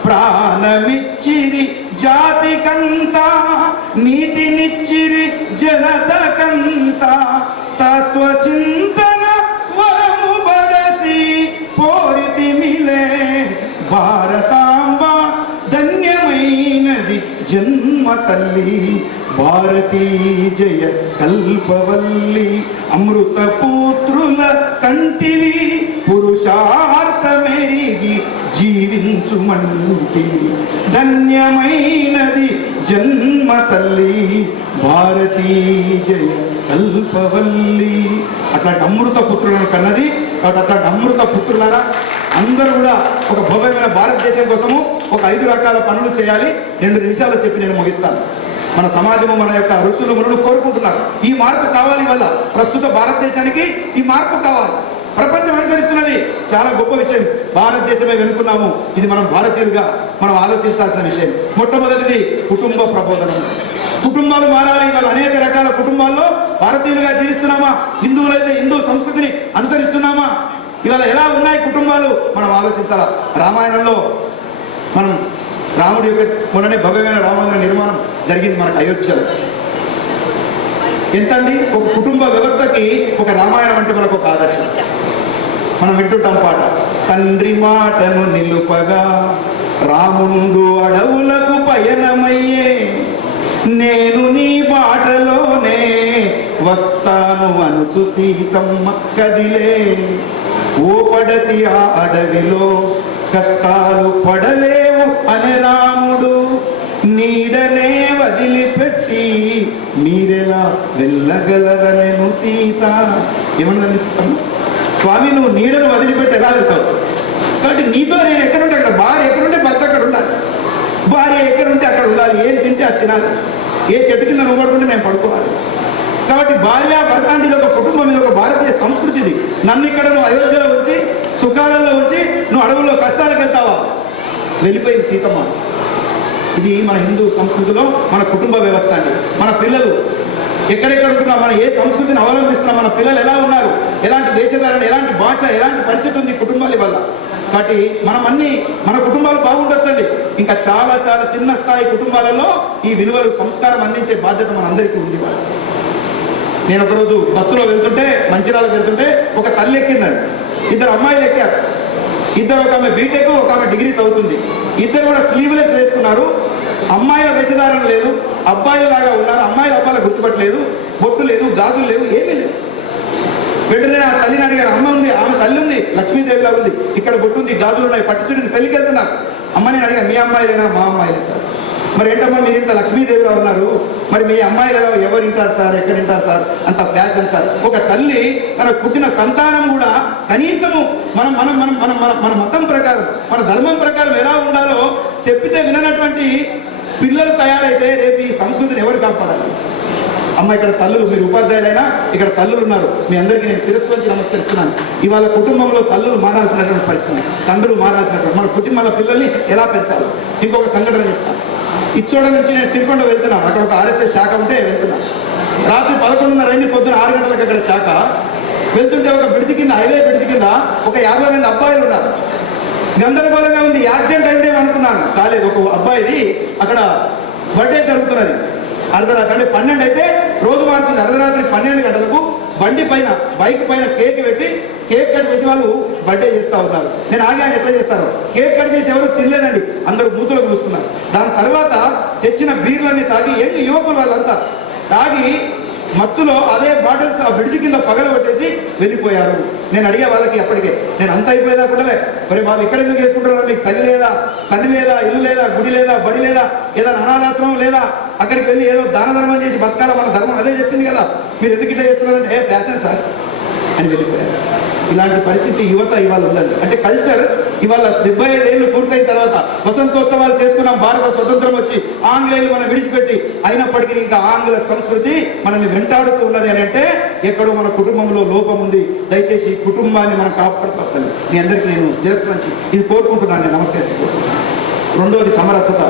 ప్రాణమిచ్చిరి జాతికంతా, నీతినిచ్చిరి జనతకంతా, తత్వచింతన వరము బడసి పోరితి మిలే భారతాంబ, ధన్యమైనది జన్మ తల్లి భారతీ జయ కల్పవల్లి, అమృత పుత్రుల కంటిని పురుషార్థమెరిగి జీవించుమంటి, ధన్యమైనది జన్మ తల్లి భారతీ జయ కల్పవల్లి. అట్లాంటి అమృత పుత్రులను కన్నది. కాబట్టి అట్లాంటి అమృత పుత్రులారా అందరూ కూడా ఒక భవ్యమైన భారతదేశం కోసము ఒక 5 రకాల పనులు చేయాలి. 2 నిమిషాలు చెప్పి నేను ముగిస్తాను. మన సమాజము, మన యొక్క ఋషులు మునులు కోరుకుంటున్నారు ఈ మార్పు కావాలి. వల్ల ప్రస్తుత భారతదేశానికి ఈ మార్పు కావాలి. ప్రపంచం అనుసరిస్తున్నది, చాలా గొప్ప విషయం. భారతదేశమే వెనుకున్నాము. ఇది మనం భారతీయులుగా మనం ఆలోచించాల్సిన విషయం. మొట్టమొదటిది కుటుంబ ప్రబోధనం. కుటుంబాలు మారాలి. ఇవాళ అనేక రకాల కుటుంబాల్లో భారతీయులుగా జీవిస్తున్నామా? హిందువులైతే హిందూ సంస్కృతిని అనుసరిస్తున్నామా? ఇవాళ ఎలా ఉన్నాయి కుటుంబాలు మనం ఆలోచించాలా. రామాయణంలో మనం రాముడి యొక్క మొన్ననే భవ్యమైన రామాయణ నిర్మాణం జరిగింది మనకు అయోధ్యలో. ఎంతండి ఒక కుటుంబ వ్యవస్థకి ఒక రామాయణం అంటే మనకు ఒక ఆదర్శం. మనం వింటుంటాం పాట, తండ్రి మాటను నిలుపగా రాముండు అడవులకు పయనమయ్యే, నేను నీ బాటలోనే వస్తాను అనుచు సీతమ్మ కదిలే, ఓ పడతి ఆ అడవిలో కష్టాలు పడలేవు అనే రాముడు, నీడనే వదిలిపెట్టి మీరెలా వెళ్ళగలరనెను సీత. ఏమన్నా స్వామి, నువ్వు నీడను వదిలిపెట్టి ఎలా వెళ్తావు? కాబట్టి నీతో నేను ఎక్కడుంటే అక్కడ, భార్య ఎక్కడుంటే భర్త అక్కడ ఉండాలి, భార్య ఎక్కడుంటే అక్కడ ఉండాలి, ఏం తింటే అది తినాలి, ఏ చెట్టు కింద నువ్వు పడుకుంటే నేను పడుకోవాలి. కాబట్టి భార్య భర్త అంటే ఇది ఒక కుటుంబం, ఇది ఒక భారతీయ సంస్కృతిది. నన్ను ఇక్కడ నువ్వు అయోధ్యలో వచ్చి, సుఖాలలో వచ్చి, నువ్వు అడవుల్లో కష్టాలకు వెళ్తావా? వెళ్ళిపోయింది సీతమ్మ. ఇది మన హిందూ సంస్కృతిలో మన కుటుంబ వ్యవస్థ అండి. మన పిల్లలు ఎక్కడెక్కడ ఉంటున్నాం, మనం ఏ సంస్కృతిని అవలంబిస్తున్నాం, మన పిల్లలు ఎలా ఉన్నారు, ఎలాంటి వేషధారణ, ఎలాంటి భాష, ఎలాంటి పరిస్థితి ఉంది కుటుంబాల వల్ల. కాబట్టి మనం అన్ని మన కుటుంబాలు బాగుండొచ్చండి. ఇంకా చాలా చాలా చిన్న స్థాయి కుటుంబాలలో ఈ విలువలు, సంస్కారం అందించే బాధ్యత మన అందరికీ ఉంది. నేను ఒకరోజు బస్సులో వెళ్తుంటే, మంచిర్యాలకు వెళ్తుంటే ఒక తల్లి ఎక్కిందండి. 2 అమ్మాయిలు ఎక్కారు. ఇద్దరు, ఒక ఆమె బీటెక్, ఒక ఆమె డిగ్రీ చదువుతుంది. ఇద్దరు కూడా స్లీవ్లెస్ వేసుకున్నారు. అమ్మాయిల వేషధారణ లేదు, అబ్బాయిల లాగా ఉన్నారు. అమ్మాయిల అబ్బాయిల గుర్తుపట్టలేదు, బొట్టు లేదు, గాజులు లేవు, ఏమీ లేవు. వెంటనే ఆ తల్లిని అడిగారు, అమ్మ ఉంది, ఆమె తల్లి ఉంది, లక్ష్మీదేవిలా ఉంది, ఇక్కడ బొట్టుంది, గాజులు ఉన్నాయి, పట్టుచుండి పెళ్లికి వెళ్తున్నా. అమ్మని అడిగారు, మీ అమ్మాయిలేనా? మా అమ్మాయిలే సార్. మరి ఏంటమ్మా మీరు ఇంత లక్ష్మీదేవిలో ఉన్నారు, మరి మీ అమ్మాయిలలో ఎవరు వింటారు సార్, ఎక్కడ వింటారు సార్, అంత ఫ్యాషన్ సార్. ఒక తల్లి మన పుట్టిన సంతానం కూడా కనీసము మనం మనం మనం మనం మన మన మతం ప్రకారం, మన ధర్మం ప్రకారం ఎలా ఉండాలో చెప్పితే విననటువంటి పిల్లలు తయారైతే రేపు ఈ సంస్కృతిని ఎవరు కాపాడాలి? అమ్మ ఇక్కడ తల్లులు, మీరు ఉపాధ్యాయులైనా ఇక్కడ తల్లులు ఉన్నారు, మీ అందరికీ నేను శిరస్సు వచ్చి నమస్కరిస్తున్నాను. ఇవాళ కుటుంబంలో తల్లులు మారాల్సినటువంటి పరిస్థితి, తండ్రులు మారాల్సినటువంటి, మన కుటుంబాల పిల్లల్ని ఎలా పెంచాలి? ఇంకొక సంఘటన చెప్తాను. ఇచ్చోడ నుంచి నేను సిరికొండ వెళ్తున్నాను, అక్కడ ఒక ఆర్ఎస్ఎస్ శాఖ ఉంటే వెళ్తున్నాను. రాత్రి 11:30 అయింది, పొద్దున 6 గంటలకు అక్కడ శాఖ. వెళ్తుంటే ఒక బ్రిడ్జి కింద, హైవే బ్రిడ్జి కింద ఒక 50 మంది అబ్బాయిలు ఉన్నారు. గందరగోళంగా ఉంది, యాక్సిడెంట్ అయితే అనుకున్నాను, కాలేదు. ఒక అబ్బాయిది అక్కడ బర్త్డే జరుగుతున్నది, అర్ధరాత్రి అంటే 12 అయితే రోజు మారుతుంది, అర్ధరాత్రి 12 గంటలకు బండి పైన, బైక్ పైన కేక్ పెట్టి కేక్ కట్ చేసి వాళ్ళు బర్త్డే చేస్తూ ఉన్నారు. నేను ఆగాను, ఎట్లా చేస్తారు? కేక్ కట్ చేసి ఎవరు తినలేదండి, అందరూ మూతులకు చూస్తున్నారు. దాని తర్వాత తెచ్చిన బీర్లన్నీ తాగి, యువకులు వాళ్ళంతా తాగి మత్తులో అదే బాటిల్స్ ఆ బ్రిడ్జి కింద పగలగొట్టేసి వెళ్ళిపోయారు. నేను అడిగా వాళ్ళకి, అప్పటికే నేను అంత అయిపోయేదా కూడా, మరి బాబు ఇక్కడ ఎందుకు చేసుకుంటారు? మీకు తల్లి లేదా, తల్లి లేదా, ఇల్లు లేదా, గుడి లేదా, బడి లేదా, ఏదైనా అనాథాశ్రమం లేదా, అక్కడికి వెళ్ళి ఏదో దాన ధర్మం చేసి బతకాల, మన ధర్మం అదే చెప్పింది కదా, మీరు ఎందుకు ఇట్లా చేస్తున్నారంటే ఫ్యాషన్ సార్ అని వెళ్ళిపోయారు. ఇలాంటి పరిస్థితి యువత ఇవాళ ఉందండి. అంటే కల్చర్ ఇవాళ 75 ఏళ్ళు పూర్తయిన తర్వాత వసంతోత్సవాలు చేసుకున్నాం, భారత స్వతంత్రం వచ్చి ఆంగ్లేయులు మనం విడిచిపెట్టి, అయినప్పటికీ ఇంకా ఆంగ్ల సంస్కృతి మనల్ని వెంటాడుతూ ఉన్నది అని అంటే ఎక్కడో మన కుటుంబంలో లోపం ఉంది. దయచేసి ఈ కుటుంబాన్ని మనం కాపాడుకోవాలి. మీ అందరికీ నేను శిరస్సు నుంచి ఇది కోరుకుంటున్నాను, నేను నమస్కరిస్తున్నాను. రెండోది సమరసత,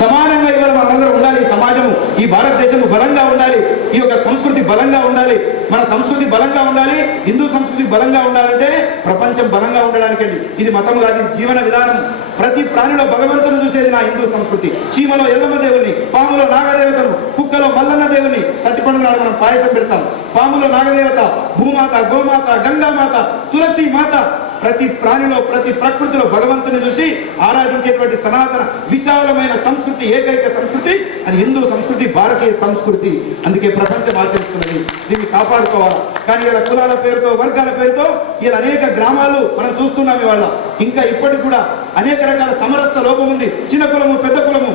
సమానంగా ఇవాళ మనందరం ఉండాలి. ఈ సమాజము, ఈ భారతదేశము బలంగా ఉండాలి, ఈ యొక్క సంస్కృతి బలంగా ఉండాలి, మన సంస్కృతి బలంగా ఉండాలి. హిందూ సంస్కృతి బలంగా ఉండాలంటే ప్రపంచం బలంగా ఉండడానికండి. ఇది మతం కాదు, ఇది జీవన విధానం. ప్రతి ప్రాణిలో భగవంతుని చూసేది నా హిందూ సంస్కృతి. చీమలో ఎల్లమ్మ దేవుని, పాములో నాగదేవతను, కుక్కలో మల్లన్న దేవుని. సట్టి పండుగ నాడు మనం పాయసం పెడతాం. పాములో నాగదేవత, భూమాత, గోమాత, గంగామాత, తులసి మాత. ప్రతి ప్రాణిలో, ప్రతి ప్రకృతిలో భగవంతుని చూసి ఆరాధించేటువంటి సనాతన విశాలమైన సంస్కృతి, ఏకైక సంస్కృతి అది హిందూ సంస్కృతి, భారతీయ సంస్కృతి. అందుకే ప్రపంచం ఆచరిస్తున్నది, దీన్ని కాపాడుకోవాలి. కానీ ఇలా కులాల పేరుతో, వర్గాల పేరుతో ఇలా అనేక గ్రామాలు మనం చూస్తున్నాం. ఇవాళ ఇంకా ఇప్పటికి కూడా అనేక రకాల సమరసత లోపం ఉంది. చిన్న కులము, పెద్ద కులము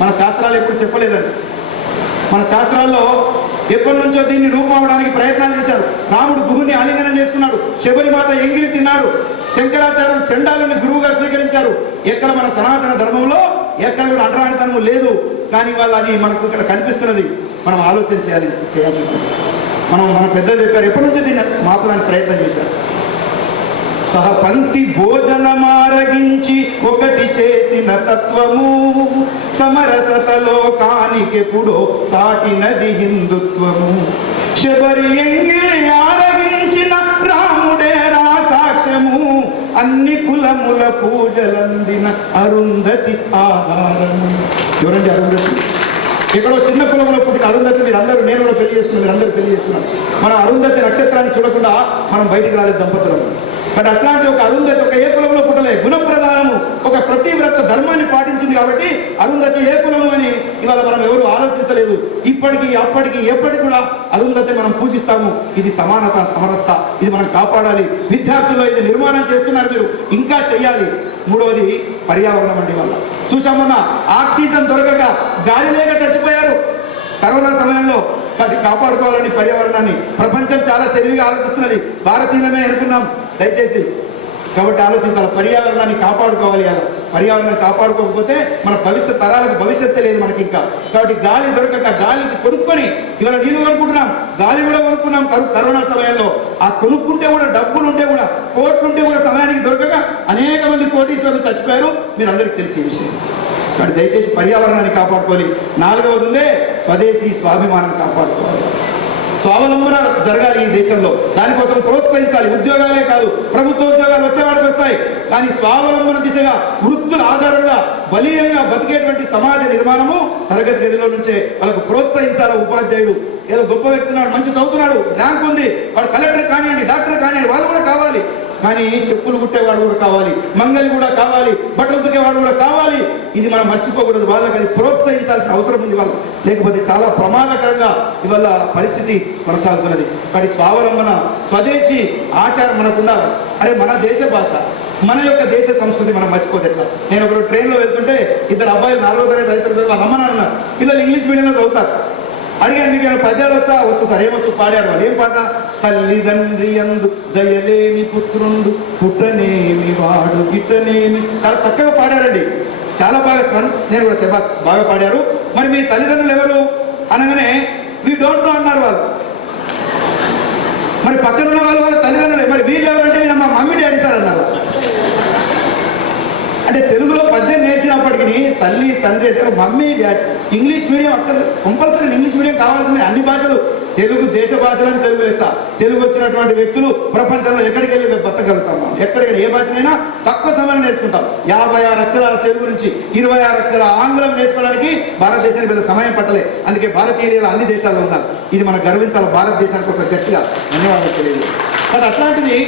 మన శాస్త్రాలు ఎప్పుడు చెప్పలేదండి. మన శాస్త్రాల్లో ఎప్పటి నుంచో దీన్ని రూపమవడానికి ప్రయత్నాలు చేశారు. రాముడు గుహుని ఆలింగనం చేసుకున్నాడు, శబరిమాత ఎంగిలి తిన్నాడు, శంకరాచార్యులు చండాలని గురువుగా స్వీకరించారు. ఎక్కడ మన సనాతన ధర్మంలో ఎక్కడ కూడా అంటరానితనము లేదు. కానీ వాళ్ళు అది మనకు ఇక్కడ కనిపిస్తున్నది. మనం ఆలోచన చేయాల్సి ఉంటుంది. మన పెద్దలు చెప్పారు, ఎప్పటి నుంచో దీన్ని మాపడానికి ప్రయత్నం చేశారు. సహపంక్తి భోజనమారగించి ఒకటి చేసిన తత్వము, సమరసతలో కానికెప్పుడో సాటినది హిందుత్వము. శబరి ఎంగిలి ఆరగించిన రాముడే రా సాక్ష్యము, అన్ని కులముల పూజలందిన అరుంధతి ఆహారము. ఎవరండి అరుంధతి? ఎక్కడో చిన్న కులంలో పుట్టిన అరుంధతి మీరందరూ, నేను కూడా పెళ్లి చేసుకున్నాను, మీరందరూ పెళ్లి చేసుకున్నాను. మన అరుంధతి నక్షత్రాన్ని చూడకుండా మనం బయటికి రాలేదు దంపతులు. బట్ అట్లాంటి ఒక అరుంధతి ఒక ఏ కులంలో పుట్టలే, గుణప్రధానము, ఒక ప్రతివ్రత ధర్మాన్ని పాటించింది కాబట్టి అరుంధతి ఏ కులము అని ఇవాళ మనం ఎవరు ఆలోచించలేదు. ఇప్పటికీ, అప్పటికి, ఎప్పటికి కూడా అరుంధతి మనం పూజిస్తాము. ఇది సమానత, సమరసత, ఇది మనం కాపాడాలి. విద్యార్థుల్లో ఇది నిర్మాణం చేస్తున్నారు, మీరు ఇంకా చెయ్యాలి. మూడవది పర్యావరణం అండి. వల్ల చూసామన్నా ఆక్సిజన్ దొరకక, గాలి లేక చచ్చిపోయారు. కరోనా సమయంలో అది కాపాడుకోవాలని పర్యావరణాన్ని ప్రపంచం చాలా తెలివిగా ఆలోచిస్తున్నది. భారతీయులమే అనుకున్నాం దయచేసి. కాబట్టి ఆలోచించాలి, పర్యావరణాన్ని కాపాడుకోవాలి. పర్యావరణాన్ని కాపాడుకోకపోతే మన భవిష్యత్ తరాలకు భవిష్యత్తు లేదు మనకి ఇంకా. కాబట్టి గాలి దొరకక, గాలికి కొనుక్కొని ఇవాళ నీళ్ళు కొనుక్కుంటున్నాం, గాలి కూడా కొనుక్కున్నాం కరోనా సమయంలో. ఆ కొనుక్కుంటే కూడా, డబ్బులు ఉంటే కూడా, కోట్లు ఉంటే కూడా సమయానికి దొరకక అనేక మంది కోటీశ్వరులు చచ్చిపోయారు. మీరు అందరికీ తెలిసే విషయం. కాబట్టి దయచేసి పర్యావరణాన్ని కాపాడుకోవాలి. నాలుగవది ఉందే స్వదేశీ స్వాభిమానం కాపాడుకోవాలి. స్వావలంబన జరగాలి ఈ దేశంలో, దానికోసం ప్రోత్సహించాలి. ఉద్యోగాలే కాదు, ప్రభుత్వ ఉద్యోగాలు వచ్చేవాడికి వస్తాయి. కానీ స్వావలంబన దిశగా వృత్తుల ఆధారంగా బలీయంగా బతికేటువంటి సమాజ నిర్మాణము తరగతి గదిలో నుంచే వాళ్ళకు ప్రోత్సహించాలి. ఉపాధ్యాయుడు ఏదో గొప్ప వ్యక్తి ఉన్నాడు, మంచి చదువుతున్నాడు, ర్యాంక్ ఉంది, వాడు కలెక్టర్ కానివ్వండి, డాక్టర్ కానివ్వండి, వాళ్ళు కూడా కావాలి. కానీ చెప్పులు కుట్టేవాడు కూడా కావాలి, మంగలి కూడా కావాలి, బట్టలు ఉతికేవాడు కూడా కావాలి. ఇది మనం మర్చిపోకూడదు. వాళ్ళకి అది ప్రోత్సహించాల్సిన అవసరం ఉంది వాళ్ళు, లేకపోతే చాలా ప్రమాదకరంగా ఇవాళ పరిస్థితి కొనసాగుతున్నది. కానీ స్వావలంబన స్వదేశీ ఆచారం మనకు ఉండాలి. అరే మన దేశ భాష, మన యొక్క దేశ సంస్కృతి మనం మర్చిపోతే ఎట్లా? నేను ఒకరు ట్రైన్లో వెళ్తుంటే ఇద్దరు అబ్బాయిలు 4వ తరగతి 5వ తరగతి వాళ్ళ అమ్మ నాన్న పిల్లలు ఇంగ్లీష్ మీడియంలో చదువుతారు. అడిగాను, మీకు ఏమైనా పద్యాలు వచ్చు సార్? ఏమొచ్చు? పాడారు. వాళ్ళు ఏం పాట? తల్లిదండ్రి అందు దయలేని పుత్రుండు పుట్టనేమి వాడు గిట్టనేమి. చాలా చక్కగా పాడారండి, చాలా బాగా. నేను కూడా బాగా పాడారు. మరి మీ తల్లిదండ్రులు ఎవరు అనగానే వీ డోంట్ నో అన్నారు వాళ్ళు. మరి పక్కన ఉన్న వాళ్ళ తల్లిదండ్రులే. మరి వీళ్ళు ఎవరంటే నేను మా మమ్మీ డాడీ సార్ అన్నారు. అంటే తెలుగులో పద్యం నేర్చినప్పటికీ తల్లి తండ్రి అంటే మమ్మీ డాడీ. ఇంగ్లీష్ మీడియం అక్కడ కంపల్సరీ ఇంగ్లీష్ మీడియం కావాల్సింది. అన్ని భాషలు, తెలుగు దేశ భాషలను తెలుగు వేస్తా. తెలుగు వచ్చినటువంటి వ్యక్తులు ప్రపంచంలో ఎక్కడికి వెళ్ళి బతకగలుగుతాం. మనం ఎక్కడికి ఏ భాషనైనా తక్కువ సమయం నేర్చుకుంటాం. 56 అక్షరాల తెలుగు నుంచి 26 అక్షరాల ఆంగ్లం నేర్చుకోవడానికి భారతదేశానికి పెద్ద సమయం పట్టలే. అందుకే భారతీయులు అన్ని దేశాల్లో ఉన్నారు. ఇది మనం గర్వించాలి. భారతదేశానికి ఒక గట్టిగా ధన్యవాదాలు తెలియదు. కానీ అట్లాంటిది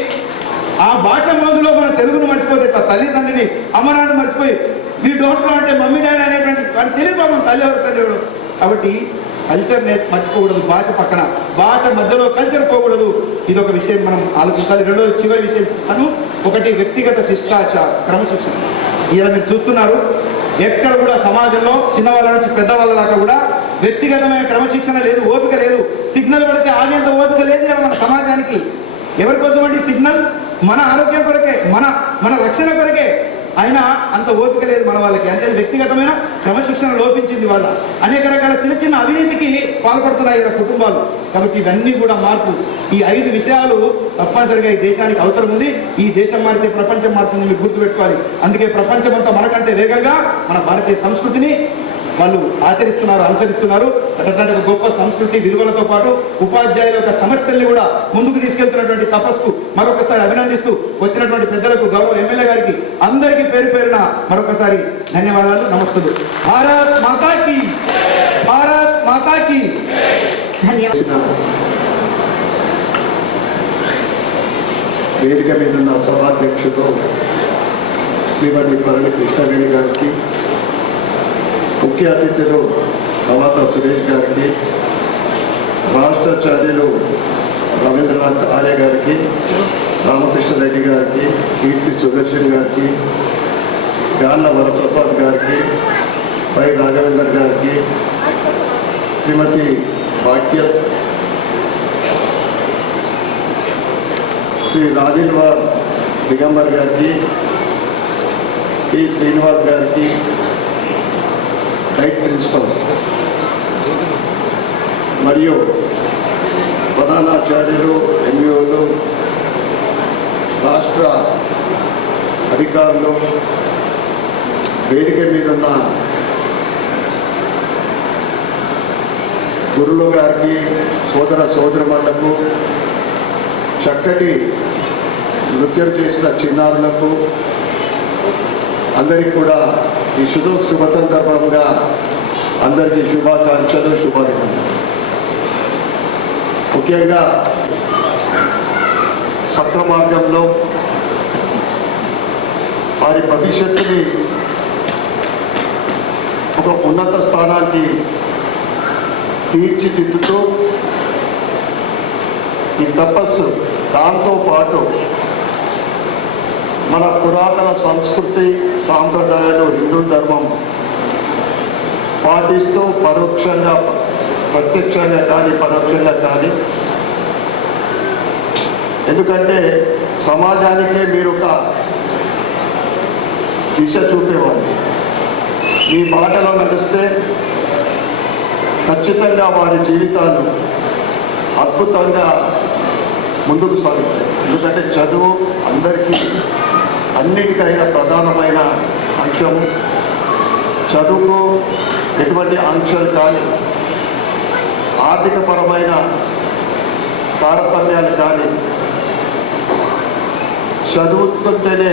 ఆ భాష మోజులో మన తెలుగును మర్చిపోతే, తల్లిదండ్రిని అమ్మనాన్ని మర్చిపోయి వీ డోంట్ నో అంటే మమ్మీ డాడీ అనేటువంటి వాడు తెలియదు పాపం తల్లి ఎవరు తండ్రి ఎవరు. కాబట్టి కల్చర్ మర్చిపోకూడదు. భాష పక్కన భాష మధ్యలో కల్చర్ పోకూడదు. ఇది ఒక విషయం మనం ఆలోచించాలి. రెండోది చివరి విషయం చెప్తాను. ఒకటి వ్యక్తిగత శిష్టాచార క్రమశిక్షణ. ఇలా మీరు చూస్తున్నారు, ఎక్కడ కూడా సమాజంలో చిన్నవాళ్ళ నుంచి పెద్దవాళ్ళ దాకా కూడా వ్యక్తిగతమైన క్రమశిక్షణ లేదు, ఓపిక లేదు. సిగ్నల్ పడితే ఆగేంత ఓపిక లేదు మన సమాజానికి. ఎవరి కోసం అండి సిగ్నల్? మన ఆరోగ్యం కొరకే, మన రక్షణ కొరకే. అయినా అంత ఓపిక లేదు మన వాళ్ళకి. అంటే వ్యక్తిగతమైన క్రమశిక్షణ లోపించింది. వాళ్ళ అనేక రకాల చిన్న చిన్న అవినీతికి పాల్పడుతున్నాయి కుటుంబాలు. కాబట్టి ఇవన్నీ కూడా మార్పు. ఈ 5 విషయాలు తప్పనిసరిగా ఈ దేశానికి అవసరం ఉంది. ఈ దేశం మారితే ప్రపంచం మారుతుంది, మీరు గుర్తుపెట్టుకోవాలి. అందుకే ప్రపంచం అంతా మనకంటే వేగంగా మన భారతీయ సంస్కృతిని వాళ్ళు ఆచరిస్తున్నారు, అనుసరిస్తున్నారు. అట్లాంటి ఒక గొప్ప సంస్కృతి విలువలతో పాటు ఉపాధ్యాయుల యొక్క సమస్యల్ని కూడా ముందుకు తీసుకెళ్తున్నటువంటి తపస్సుకు మరొకసారి అభినందిస్తూ వచ్చినటువంటి పెద్దలకు, గౌరవ ఎమ్మెల్యే గారికి అందరికీ పేరు పేరున మరొకసారి ధన్యవాదాలు, నమస్తులు. భారత్ మాతాకి, భారత్ మాతాకి. వేదిక మీద ఉన్న సభాధ్యక్షుడు శ్రీమతి పరణి కృష్ణవేణి గారికి, ముఖ్య అతిథులు నవాత సురేష్ గారికి, రాష్ట్రాచార్యులు రవీంద్రనాథ్ ఆర్య గారికి, రామకృష్ణారెడ్డి గారికి, కీర్తి సుదర్శన్ గారికి, గాళ్ళ వరప్రసాద్ గారికి, పై రాఘవేందర్ గారికి, శ్రీమతి భాగ్య, శ్రీ రాజీవ్ దిగంబర్ గారికి, పి శ్రీనివాస్ గారికి, డైట్ ప్రిన్సిపల్ మరియు ప్రధానాచార్యులు, ఎంఈఓలు, రాష్ట్ర అధికారులు, వేదిక మీద ఉన్న గురువులు గారికి, సోదర సోదరులకు, చక్కటి నృత్యం చేసిన చిన్నారులకు అందరికీ కూడా ఈ శుభ సందర్భంగా అందరికీ శుభాకాంక్షలు, శుభాభినందనలు. ముఖ్యంగా సక్ర మార్గంలో వారి భవిష్యత్తుని ఒక ఉన్నత స్థానానికి తీర్చిదిద్దుతూ ఈ తపస్సు, దాంతోపాటు మన పురాతన సంస్కృతి సాంప్రదాయాలు, హిందూ ధర్మం పాటిస్తూ పరోక్షంగా, ప్రత్యక్షంగా కానీ పరోక్షంగా కానీ, ఎందుకంటే సమాజానికే మీరు ఒక దిశ చూపేవారు. మీ బాటలో నడిస్తే ఖచ్చితంగా వారి జీవితాలు అద్భుతంగా ముందుకు సాగుతాయి. ఎందుకంటే చదువు అందరికీ అన్నిటికైనా ప్రధానమైన అంశము. చదువుకు ఎటువంటి ఆంక్షలు కానీ, ఆర్థికపరమైన తారతమ్యాలు కానీ, చదువుతుంటేనే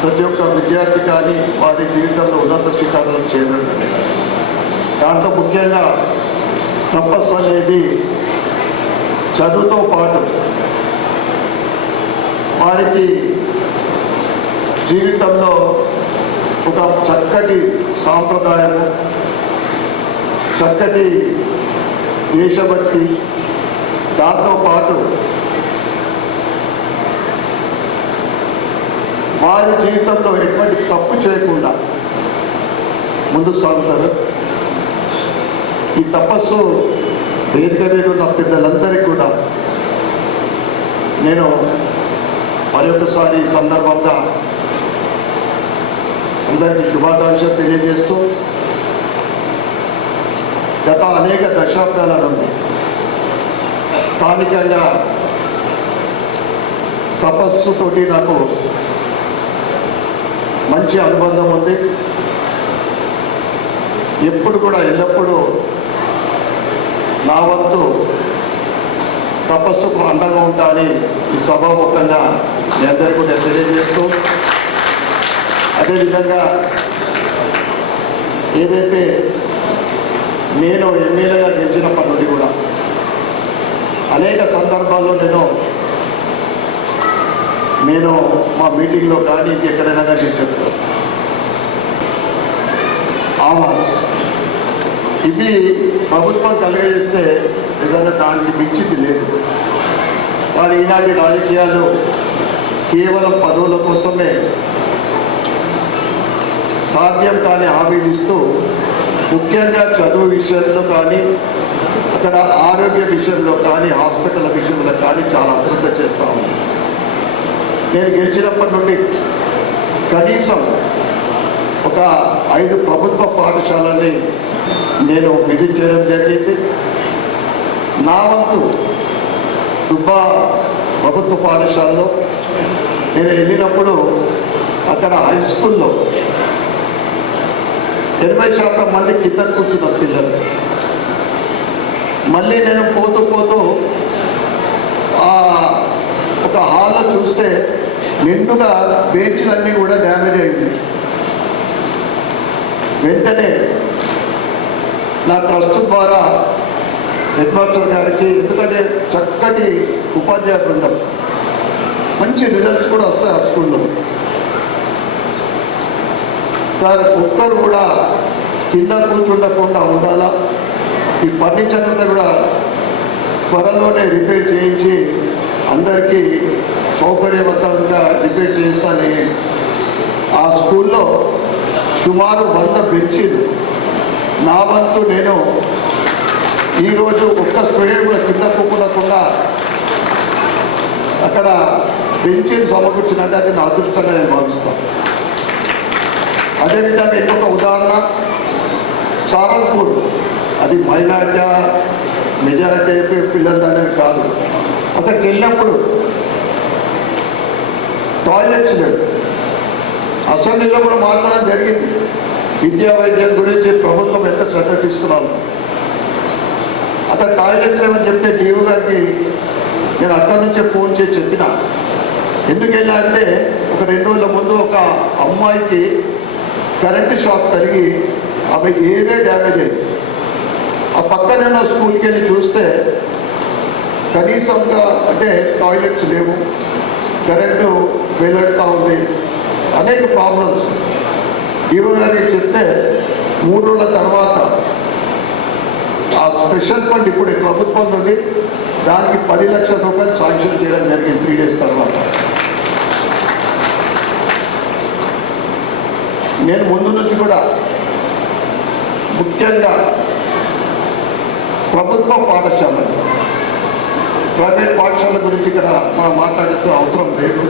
ప్రతి ఒక్క విద్యార్థి కానీ వారి జీవితంలో ఉన్నత శిఖరాలను చేరండి. దాంట్లో ముఖ్యంగా తపస్సు అనేది చదువుతో పాటు వారికి జీవితంలో ఒక చక్కటి సాంప్రదాయము, చక్కటి దేశభక్తి, దాంతోపాటు వారి జీవితంలో ఎటువంటి తప్పు చేయకుండా ముందుకు సాగుతారు. ఈ తపస్సు వేదిక మీద ఉన్న పిల్లలందరికీ కూడా నేను మరొకసారి ఈ సందర్భంగా అందరికీ శుభాకాంక్షలు తెలియజేస్తూ, గత అనేక దశాబ్దాల నుండి స్థానికంగా తపస్సుతోటి నాకు మంచి అనుబంధం ఉంది. ఎప్పుడు కూడా ఎల్లప్పుడూ నా వంతు తపస్సుకు అండగా ఉంటానని ఈ సభాముఖంగా మీ అందరికీ కూడా తెలియజేస్తూ, అదేవిధంగా ఏదైతే నేను ఎమ్మెల్యేగా గెలిచినప్పటి నుండి కూడా అనేక సందర్భాల్లో నేను మా మీటింగ్లో కానీ ఎక్కడైనా కానీ చెప్తాను. ఆవాస్ ఇవి ప్రభుత్వం కలిగజేస్తే నిజంగా దానికి మించింది లేదు. కానీ ఈనాటి రాజకీయాలు కేవలం పదవుల కోసమే సాధ్యం కాని హామీలు ఇస్తూ, ముఖ్యంగా చదువు విషయంలో కానీ, అక్కడ ఆరోగ్య విషయంలో కానీ, హాస్పిటల్ విషయంలో కానీ చాలా అశ్రద్ధ చేస్తూ ఉంది. నేను గెలిచినప్పటి నుండి కనీసం ఒక 5 ప్రభుత్వ పాఠశాలని నేను విజిట్ చేయడం జరిగింది. నా వంతు దుబ్బా ప్రభుత్వ పాఠశాలలో నేను వెళ్ళినప్పుడు అక్కడ హై స్కూల్లో 80% మంది కింద కూర్చున్న పిల్లలు. మళ్ళీ నేను పోతూ ఒక హాల్లో చూస్తే నిండుగా బెంచ్లన్నీ కూడా డ్యామేజ్ అయింది. వెంటనే నా ట్రస్ట్ ద్వారా హెడ్ మాస్టర్ గారికి, ఎందుకంటే చక్కటి ఉపాధ్యాయ బృందం, మంచి రిజల్ట్స్ కూడా వస్తాయి ఆ స్కూల్లో, సార్ ఒక్కరు కూడా కింద కూర్చుండకుండా ఉండాలా, ఈ ఫర్నిచర్ అంతా కూడా త్వరలోనే రిపేర్ చేయించి అందరికీ సౌకర్యవంతంగా రిపేర్ చేస్తానని ఆ స్కూల్లో సుమారు 100 బెంచీలు నా వంతు నేను ఈరోజు ఒక్క స్టూడెంట్ కూడా కింద కూకుండా అక్కడ బెంచీలు సమకూర్చినట్టు అది నా అదృష్టంగా నేను భావిస్తాను. అదేవిధంగా ఇంకొక ఉదాహరణ సారంపూర్, అది మైనారిటీ మెజారిటీ పిల్లలు అనేది కాదు. అక్కడికి వెళ్ళినప్పుడు టాయిలెట్స్ లేవు. అసెంబ్లీలో కూడా మాట్లాడడం జరిగింది. విద్యా వైద్యం గురించి ప్రభుత్వం ఎంత శ్రద్ధ తీసుకున్నాను. అక్కడ టాయిలెట్స్ లేవని చెప్తే డిఓ గారికి నేను అక్కడి నుంచే ఫోన్ చేసి చెప్పిన. ఎందుకైనా అంటే ఒక 2 రోజుల ముందు ఒక అమ్మాయికి కరెంటు షాక్ తగిలి ఆమె ఏరియా డ్యామేజ్ అయింది. ఆ పక్కనే ఉన్న స్కూల్కి వెళ్ళి చూస్తే కనీసంగా అంటే టాయిలెట్స్ లేవు, కరెంటు వేలాడుతూ ఉంది, అనేక ప్రాబ్లమ్స్. ఈవో గారికి చెప్తే 3 రోజుల తర్వాత ఆ స్పెషల్ ఫండ్ ఇప్పుడు ప్రభుత్వం ఉంది, దానికి 10 లక్షల రూపాయలు శాంక్షన్ చేయడం జరిగింది 3 డేస్ తర్వాత. నేను ముందు నుంచి కూడా ముఖ్యంగా ప్రభుత్వ పాఠశాలలు, ప్రైవేట్ పాఠశాల గురించి ఇక్కడ మనం మాట్లాడాల్సిన అవసరం లేదు.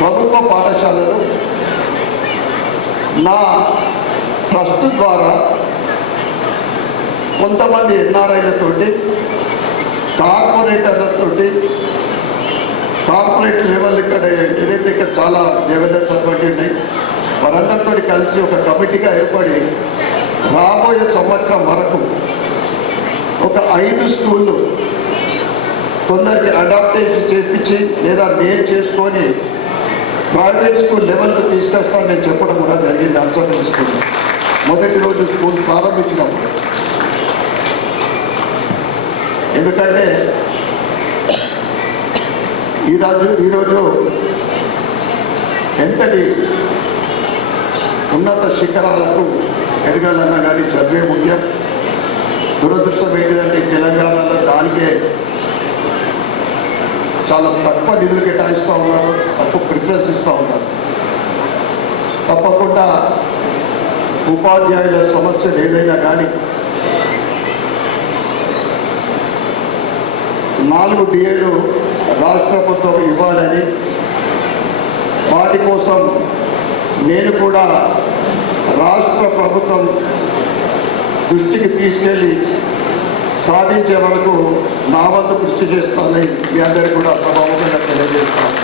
ప్రభుత్వ పాఠశాలలు నా ట్రస్ట్ ద్వారా కొంతమంది ఎన్ఆర్ఐలతోటి, కార్పొరేటర్లతోటి, కార్పొరేట్ లెవెల్ ఇక్కడ ఏదైతే ఇక్కడ చాలా లెవెల్స్ అటువంటి ఉన్నాయి, వారందరితో కలిసి ఒక కమిటీగా ఏర్పడి రాబోయే సంవత్సరం వరకు ఒక 5 స్కూళ్ళు కొందరికి అడాప్టేషన్ చేయించి లేదా నేను చేసుకొని ప్రైవేట్ స్కూల్ లెవెల్కి తీసుకొస్తానని నేను చెప్పడం కూడా జరిగింది. అన్సర్టన్ స్కూల్ మొదటి రోజు స్కూల్ ప్రారంభించినప్పుడు. ఎందుకంటే ఈరోజు ఎంతటి ఉన్నత శిఖరాలకు ఎదగాలన్నా కానీ చదివే ముఖ్యం. దురదృష్టం ఏంటిదంటే తెలంగాణలో దానికే చాలా తక్కువ నిధులు కేటాయిస్తూ ఉన్నారు, తక్కువ ప్రిఫరెన్స్ ఇస్తూ ఉన్నారు. తప్పకుండా ఉపాధ్యాయుల సమస్యలు ఏదైనా కానీ 4 డిఏలు రాష్ట్ర ప్రభుత్వం ఇవ్వాలని, వాటి కోసం నేను కూడా రాష్ట్ర ప్రభుత్వం దృష్టికి తీసుకెళ్ళి సాధించే వరకు నా వంతు కృషి చేస్తానని మీ అందరికీ కూడా సభాముఖంగా తెలియజేస్తాను.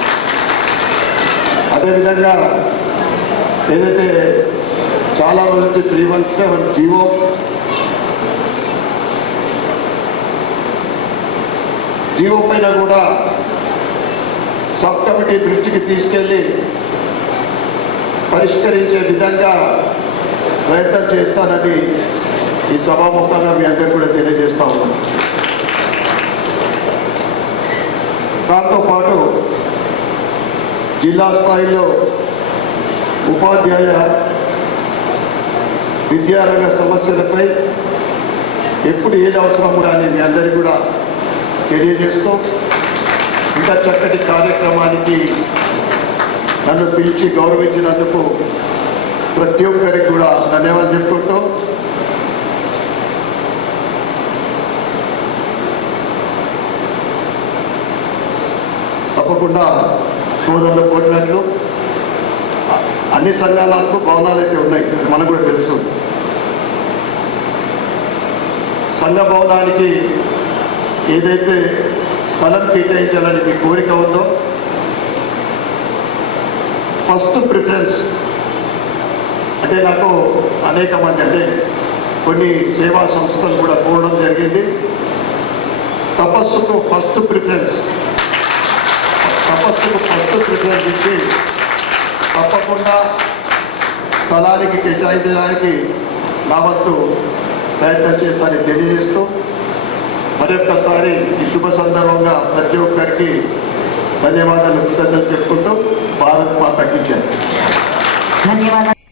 అదేవిధంగా ఏదైతే చాలా రోజు 317 జీవో పైన కూడా సబ్ కమిటీ దృష్టికి తీసుకెళ్ళి పరిష్కరించే విధంగా ప్రయత్నం చేస్తానని ఈ సభాముఖంగా మీ అందరికీ కూడా తెలియజేస్తా ఉన్నాను. దాంతోపాటు జిల్లా స్థాయిలో ఉపాధ్యాయ విద్యారంగ సమస్యలపై ఎప్పుడు ఏది అవసరం కూడా అని మీ అందరికీ కూడా తెలియజేస్తూ ఇంత చక్కటి కార్యక్రమానికి నన్ను పిలిచి గౌరవించినందుకు ప్రతి ఒక్కరికి కూడా ధన్యవాదాలు చెప్పుకుంటూ తప్పకుండా సోదరులు కోరినట్లు అన్ని సంఘాలకు భవనాలు అయితే ఉన్నాయి, మనకు కూడా తెలుసు. సంఘ భవనానికి ఏదైతే స్థలం కేటాయించాలని మీ కోరిక ఉందో ఫస్ట్ ప్రిఫరెన్స్ అంటే నాకు అనేక మంది అంటే కొన్ని సేవా సంస్థలు కూడా కోరడం జరిగింది. తపస్సుకు ఫస్ట్ ప్రిఫరెన్స్ ఇచ్చి తప్పకుండా స్థలానికి కేటాయించడానికి నా వంతు ప్రయత్నం చేస్తానని తెలియజేస్తూ మరొక్కసారి ఈ శుభ సందర్భంగా ప్రతి ఒక్కరికి ధన్యవాదాలు కృతజ్ఞతలు చెప్పుకుంటూ భారత్ మాతకి జై. ధన్యవాదాలు.